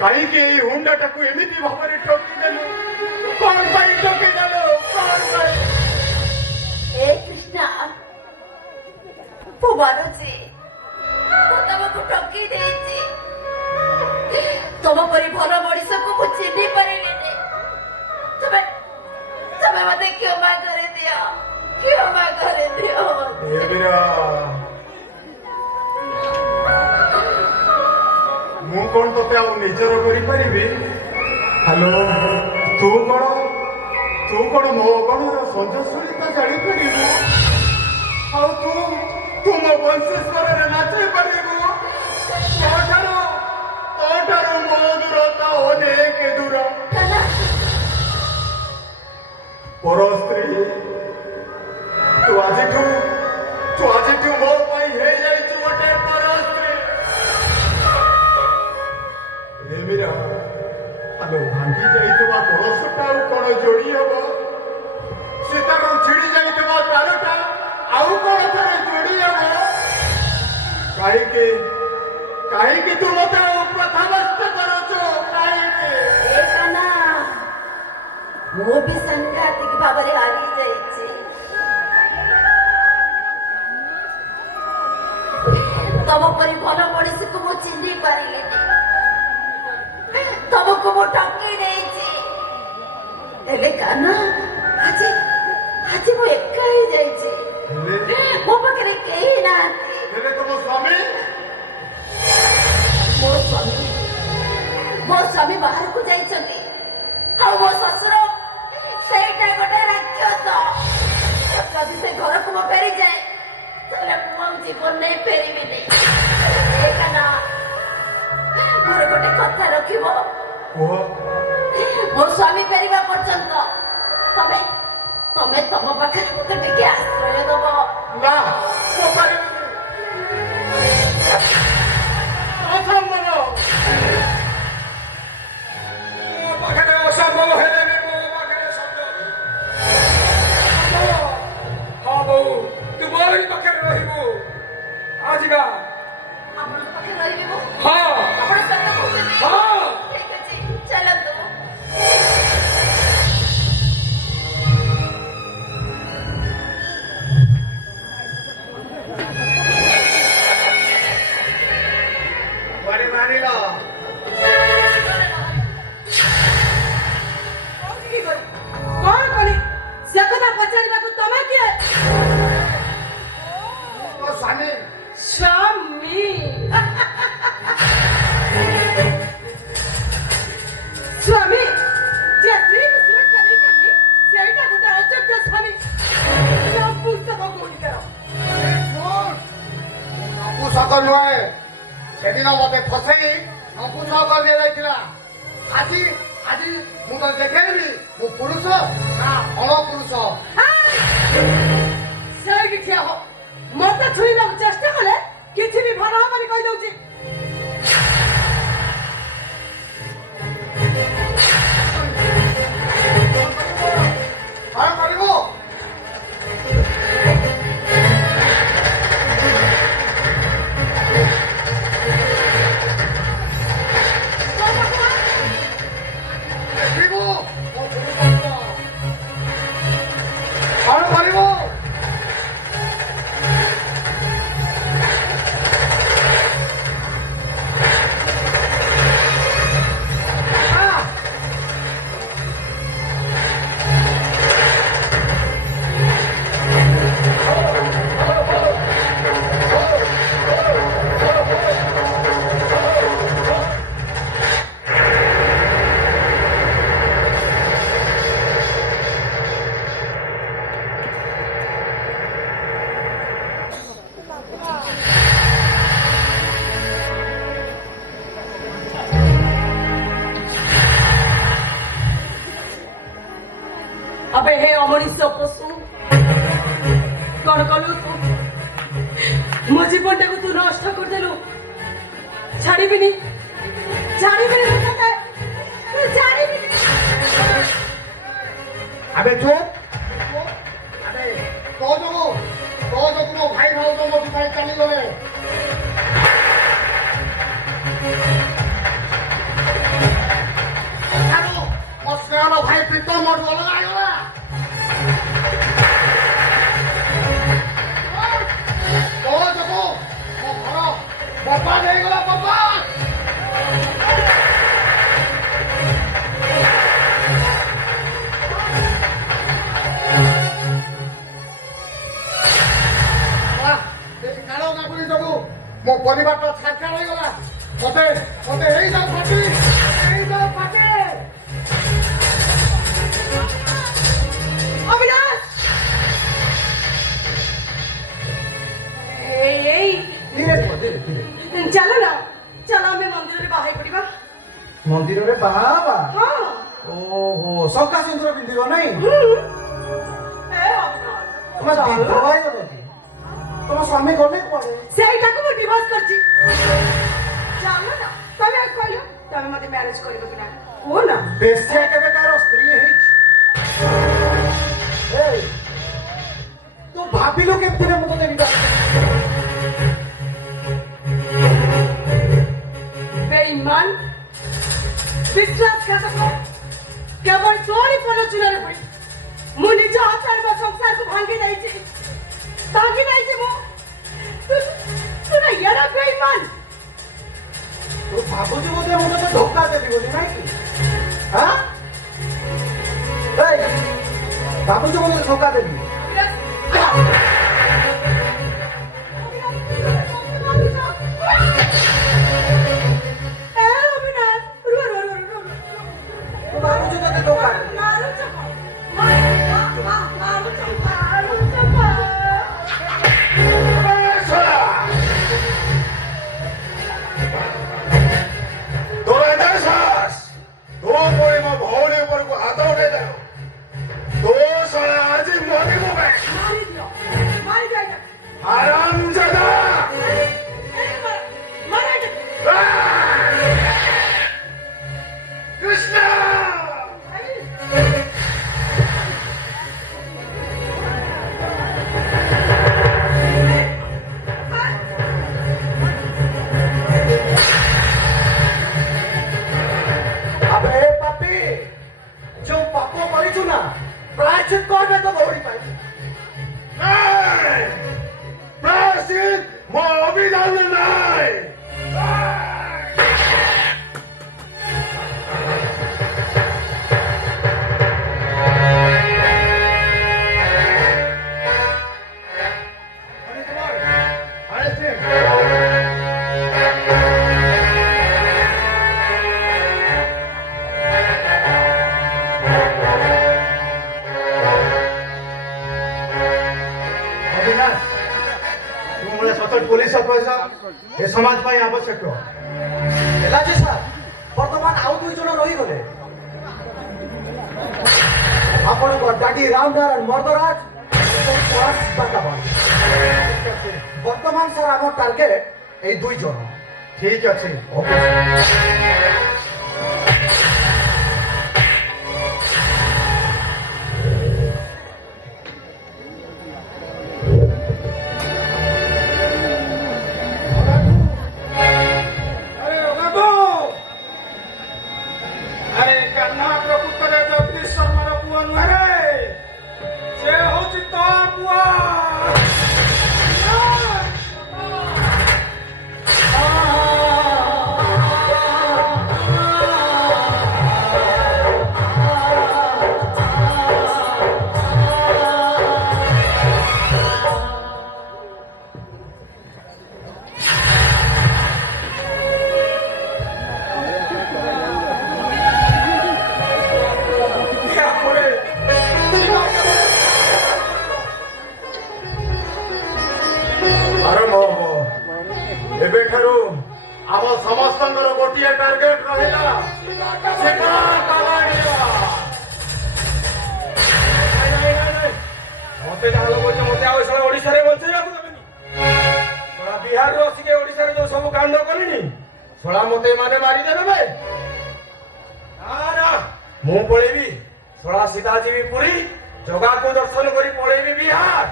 କାହିଁକି ଏଇ ହୁଣ୍ଡାଟାକୁ ଏମିତି ଭାବରେ ଠକିଦେଲୁ କଣ ପାଇଁ ଠକିଦେଲୁ କଣ ପାଇଁ ଏ କୃଷ୍ଣ ମୁଁ ମାନୁଛି ମୁଁ ତମକୁ ଠକି ଦେଇଛି ତମ ପରି ଭଲ ମଣିଷକୁ ମୁଁ ଚିହ୍ନି ପାରିଲିନି ତମେ ତମେ ମତେ କ୍ଷମା କରିଦିଅ କ୍ଷମା କରିଦିଅ ମୀରା ମୁଁ କଣ ତତେ ଆଉ ନିଜର କରିପାରିବି ହ୍ୟାଲୋ ତୁ କଣ ମୋ ଅଗଣର ସଞ୍ଜସ୍ୱରିତା ଜାଣିପାରିବୁ ଆଉ ତୁ ମୋ ବଂଶେଶ୍ୱରରେ ନାଚି ପାରିବୁ ତୋଠାରୁ ମୋ ଦୂରତା ଅନେକ ଦୂର ପର ସ୍ତ୍ରୀ ତୁ ଆଜିଠୁ ମୋ ପାଇଁ ହେଇଯାଇଛୁ ଗୋଟେ ପର ସ୍ତ୍ରୀ ମୀରା ଆଲୋ ଭାଙ୍ଗି ଯାଇଥିବା କଳସଟା ଆଉ କଣ ଯୋଡି ହବ ସୀତାକୁ ଛିଡି ଯାଇଥିବା ତାରଟା ଆଉ କଣ ଥରେ ଯୋଡି ହବ କାହିଁକି ତୁ ମତେ ପ୍ରଥାବସ୍ତ କରୁଛୁ କାହିଁକି ଏ କାହ୍ନା ମୁଁ ବି ସାଂଘାତିକ ଭାବରେ ହାରି ଯାଇଛି ତମ ପରି ଭଲ ମଣିଷକୁ ମୁଁ ଚିହ୍ନି ପାରିଲିନି ତମକୁ ମୁଁ ଠକି ଦେଇଛି ହେଲେ କାହ୍ନା ଆଜି ମୁଁ ଏକା ହେଇଯାଇଛି ମୋ ପାଖରେ କେହି ନାହାନ୍ତି ହେଲେ ତମ ସ୍ୱାମୀ ମୋ ସ୍ୱାମୀ ବାହାରକୁ ଯାଇଛନ୍ତି ଆଉ ମୋ ଶ୍ୱଶୁର ସେଇଟା ଗୋଟେ ରାକ୍ଷସ ଯଦି ସେ ଘରକୁ ମୁଁ ଫେରିଯାଏ ତାହେଲେ ମୁଁ ଆଉ ଜୀବନ ନେଇ ଫେରିବିନି ମୋର ଗୋଟେ କଥା ରଖିବ କୁହ ମୋ ସ୍ୱାମୀ ଫେରିବା ପର୍ଯ୍ୟନ୍ତ ତମେ ତମ ପାଖରେ ମତେ ଟିକେ ଆଶ୍ରୟ ଦବ ନା ମୁଁ ପାରିବିନି ଅସମ୍ଭବ ମୋ ପାଖରେ ଅସମ୍ଭବ ହେଲେ ବି ମୋ ପାଖରେ ସମ୍ଭବ ହଁ ବୋଉ ତୁ ମୋରି ପାଖରେ ରହିବୁ ଯିବା ଆପଣଙ୍କ ପାଖରେ ରହିବି ମୁଁ ହଁ ଆପଣ ସତ କହୁଛନ୍ତି ହଁ ଠିକ ଅଛି ଚାଲନ୍ତୁ କୁଆଡ଼େ ବାହାରିଲ କଣ କଲି ସେ କଥା ପଚାରିବାକୁ ତମେ କିଏ ମୋ ସ୍ୱାମୀ ସ୍ୱାମୀ ସ୍ୱାମୀ ଯେ ସ୍ତ୍ରୀକୁ ସୁରକ୍ଷା ଦେଇଛନ୍ତି ସେଇଟା ଗୋଟେ ଅଯୋଗ୍ୟ ସ୍ୱାମୀ ପୁସ୍ତକ ଗୁଣିକର ନପୁଂସକ ନୁହେଁ ସେଦିନ ମତେ ଫସେଇ ନପୁଂସକ କରିଦିଆଯାଇଥିଲା ଆଜି ମୁଁ ତ ଦେଖେଇବି ମୁଁ ପୁରୁଷ ନା ଅଣପୁରୁଷ ସେଇଠି ଠିଆ ହୋ ମତେ ଛୁଇଁବାକୁ ଚେଷ୍ଟା କଲେ କିଛି ବି ଭଲ ହବନି କହିଦଉଛି କଣ କରିବୁ ଦେଖିବୁ ମୋ ପୁରୁଷ ମଣିଷ ପଶୁ କଣ କଲୁ ତୁ? ମୋ ଜୀବନଟାକୁ ତୁ ନଷ୍ଟ କରିଦେଲୁ। ଛାଡ଼ିବିନି ଛାଡ଼ିବିନି ତତେ, ତୁ ଛାଡ଼ିବିନି। আবে চুপ আবে তো যাবো কোনো ভাই ভাউজ ମୋ ପିଛାରେ ଚାଲିଗଲେ ଆରେ ମୋ ସ୍ନେହର ଭାଇ ପ୍ରୀତମ ମୋଠୁ ଅଲଗା ହେଇଗଲା। ତ ଯାବো ମୋ ଘର ବର୍ବାଦ ହେଇଗଲା, ବର୍ବାଦ। ମୋ ପରିବାରଟା ଛାଡଛାଡ ହେଇଗଲା। ମତେ ହେଇଯାଉ ପାଟି, ହେଇଯାଉ ପାଟି। ଅବିନାଶ ଏଇ ଧୀରେ ଧୀରେ ଧୀରେ ଚାଲ ନା, ଚାଲ ଆମେ ମନ୍ଦିରରେ ବାହାରି ପଡିବା। ମନ୍ଦିରରେ ବାହା ହବା? ହଁ। ଓହୋ, ଶଙ୍କା ସିନ୍ଦୁର ପିନ୍ଧିବ ନାଇଁ? ଏ ଅବିନାଶ, ତମେ ବିଧବା ହେଇଗଲ କି? ତମ ସ୍ୱାମୀ ଗଲେ କୁଆଡେ? ସେଇଟାକୁ ମୁଁ ଡିଭୋର୍ସ କରିଛି। ଚାଲ ନା, ତମେ କହିଲ ତମେ ମତେ ମ୍ୟାରେଜ କରିବ କି ନା କୁହ ନା। ବେଶ୍ୟା କେବେ କାହାର ସ୍ତ୍ରୀ ହେଇଛି? ଏଇ, ତୁ ଭାବିଲୁ କେମିତି ମୁଁ ତତେ ବିବାହ ବେଇମାନ ବିଶ୍ୱାସଘାତକ କେବଳ ତୋରି ପ୍ରରୋଚନାରେ ପଡି ମୁଁ ନିଜ ହାତରେ ମୋ ସଂସାରକୁ ଭାଙ୍ଗି ଦେଇଛି ମୁଁ। ତୁ ନା ୟାର ବେଇମାନ। ତୁ ଭାବୁଛୁ ବୋଧେ ମୁଁ ତତେ ଧୋକା ଦେବି ବୋଲି ନାଇଁ କି? ହଁ, ଏଇ, ଭାବୁଛୁ ବୋଧେ ଧୋକା ଦେବି? ତୁ ଭାବୁଛୁ ତତେ ଧୋକା ଦେବି? पुलिस पैसा ए समाज पाई आवश्यक है जे सर बर्तमान आउ दुई जन रही गले आपण डाडी रामदार और मर्दराज बर्तमान सर आम टार्गेट ए दुई जन ठीक अच्छे आम समस्त गोटे टार्गेट रहा ପଳେଇବିନି ଶଳା ମତେ ମାନେ ମାରିଦେବେ ବେ ନା ମୁଁ ପଳେଇବି ଶଳା ସିଧା ଯିବି ପୁରୀ ଜଗାକୁ ଦର୍ଶନ କରି ପଳେଇବି ବିହାର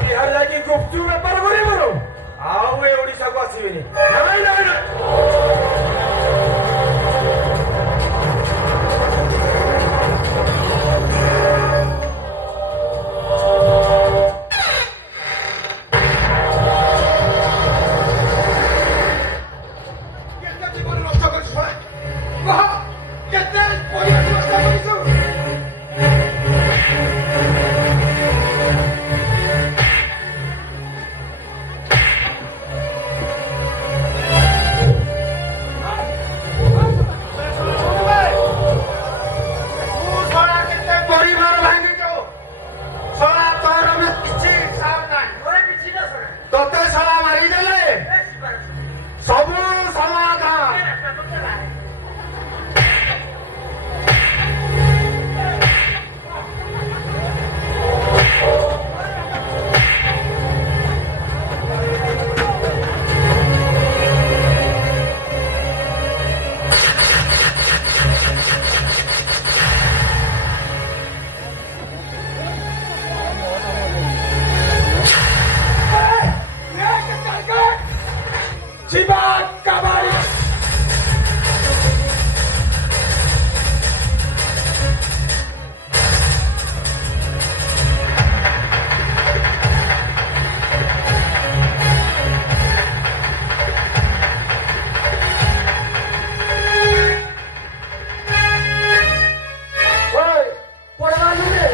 ବିହାର ଯାଇକି ଗୁପଚୁପ ବେପାର କରିବି ମୋର ଆଉ ଏ ଓଡିଶାକୁ ଆସିବିନି ନାଇଁ ନାଇଁ ନାଇଁ କେତେ ଜୀବନ ନଷ୍ଟ କରିଛୁ ଶଳା? କହ, କେତେ ପରିବାର ନଷ୍ଟ କରିଛୁ? ତୁ ଶଳା କେତେ ପରିବାର ଭାଙ୍ଗିଛୁ? ଶଳା ତୋର କିଛି ହିସାବ ନାହିଁ। ତତେ ଶଳା ମାରିଦେଲେ ସବୁ ସମାଧାନ। Chiba Kabari! Oi, por lá no meio.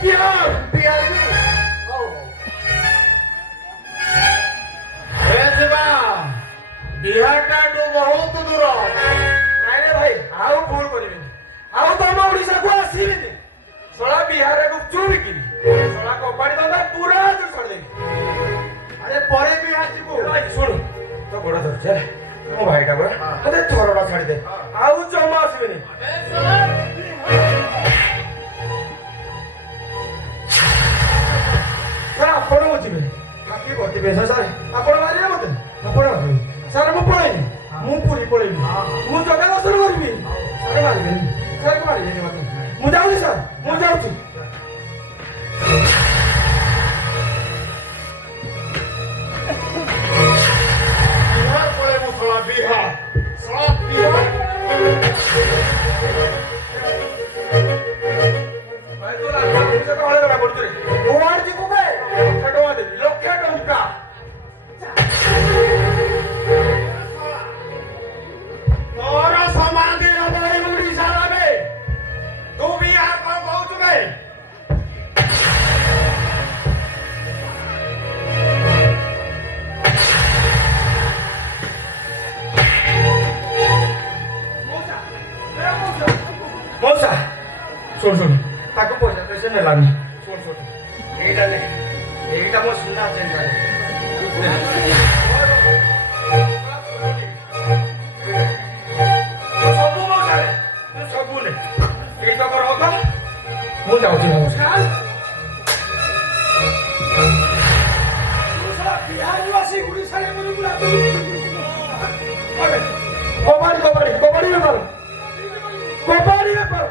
Pior. ବିହାରଟା ଏଠୁ ବହୁତ ଦୂର ନାଇଁ ରେ ଭାଇ ଆଉ ଭୁଲ କରିବିନି ଆଉ ତମ ଓଡିଶାକୁ ଆସିବିନି ଶଳା ବିହାରରେ ଗୁପଚୁପ ବିକିବି ଶଳା କବାଡି ଦଣ୍ଡା ପୁରା ଛାଡ଼ିଦେବି ଆରେ ପରେ ବିହାର ଯିବୁ ଭାଇ ଶୁଣୁ ତୋ ଗୋଡ ଧରିଛି ମୋ ଭାଇଟା ପରା ମତେ ଥରଟା ଛାଡ଼ିଦେ ଆଉ ଜମା ଆସିବିନି ଆପଣ ବୁଝିବେ ବାକି ବତିବେ ସାର୍ ଆପଣ ମାରିବେ ମତେ ଆପଣ ମାରିବେ ସାର୍ ମୁଁ ପଳେଇବି ମୁଁ ପୁରୀ ପଳେଇବି ମୁଁ ଜଗା ଦର୍ଶନ କରିବି ସାର୍ ମାରିବେନି ସାର୍ ମାରିବେନି ମତେ ମୁଁ ଯାଉଛି ସାର୍ ମୁଁ ଯାଉଛି ବିହାର ପଳେଇବୁ ଶଳା ବିହାର ଶଳା ବିହାର ଭାଇ ତୁ ହଳେ କରୁଛୁ କୁଆଡେ ଯିବୁ ବେ ଲକ୍ଷେ ଟଙ୍କା ତୋର ସମାଧି ହବ ଏଇ ଓଡିଶାର ବେ ତୁ ବିହାର କଣ କହୁଛୁ ବେ ମଉସା ଶୁଣ ଶୁଣ ତାକୁ ପଇସା ପଇସା ନେଲାନି ଶୁଣ ଶୁଣ ଏଇଟା ନେ ଏଇଟା ମୋ ସୁନା ସବୁ ମଉସା ସବୁ ନେ ଏଇ ତକ ରଖ ମୁଁ ଯାଉଛି ନମସ୍କାର ବିହାରରୁ ଆସି ଓଡିଶାରେ କବାଡି କବାଡି କବାଡି ବେପାର କବାଡି ବେପାର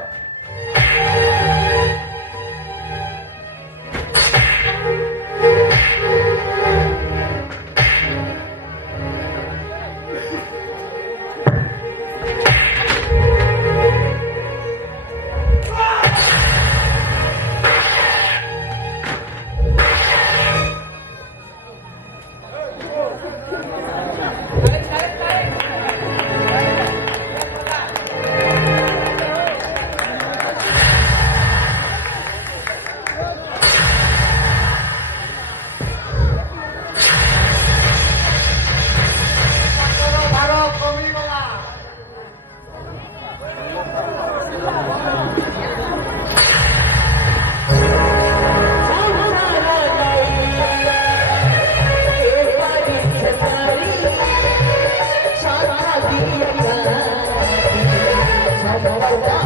Bye.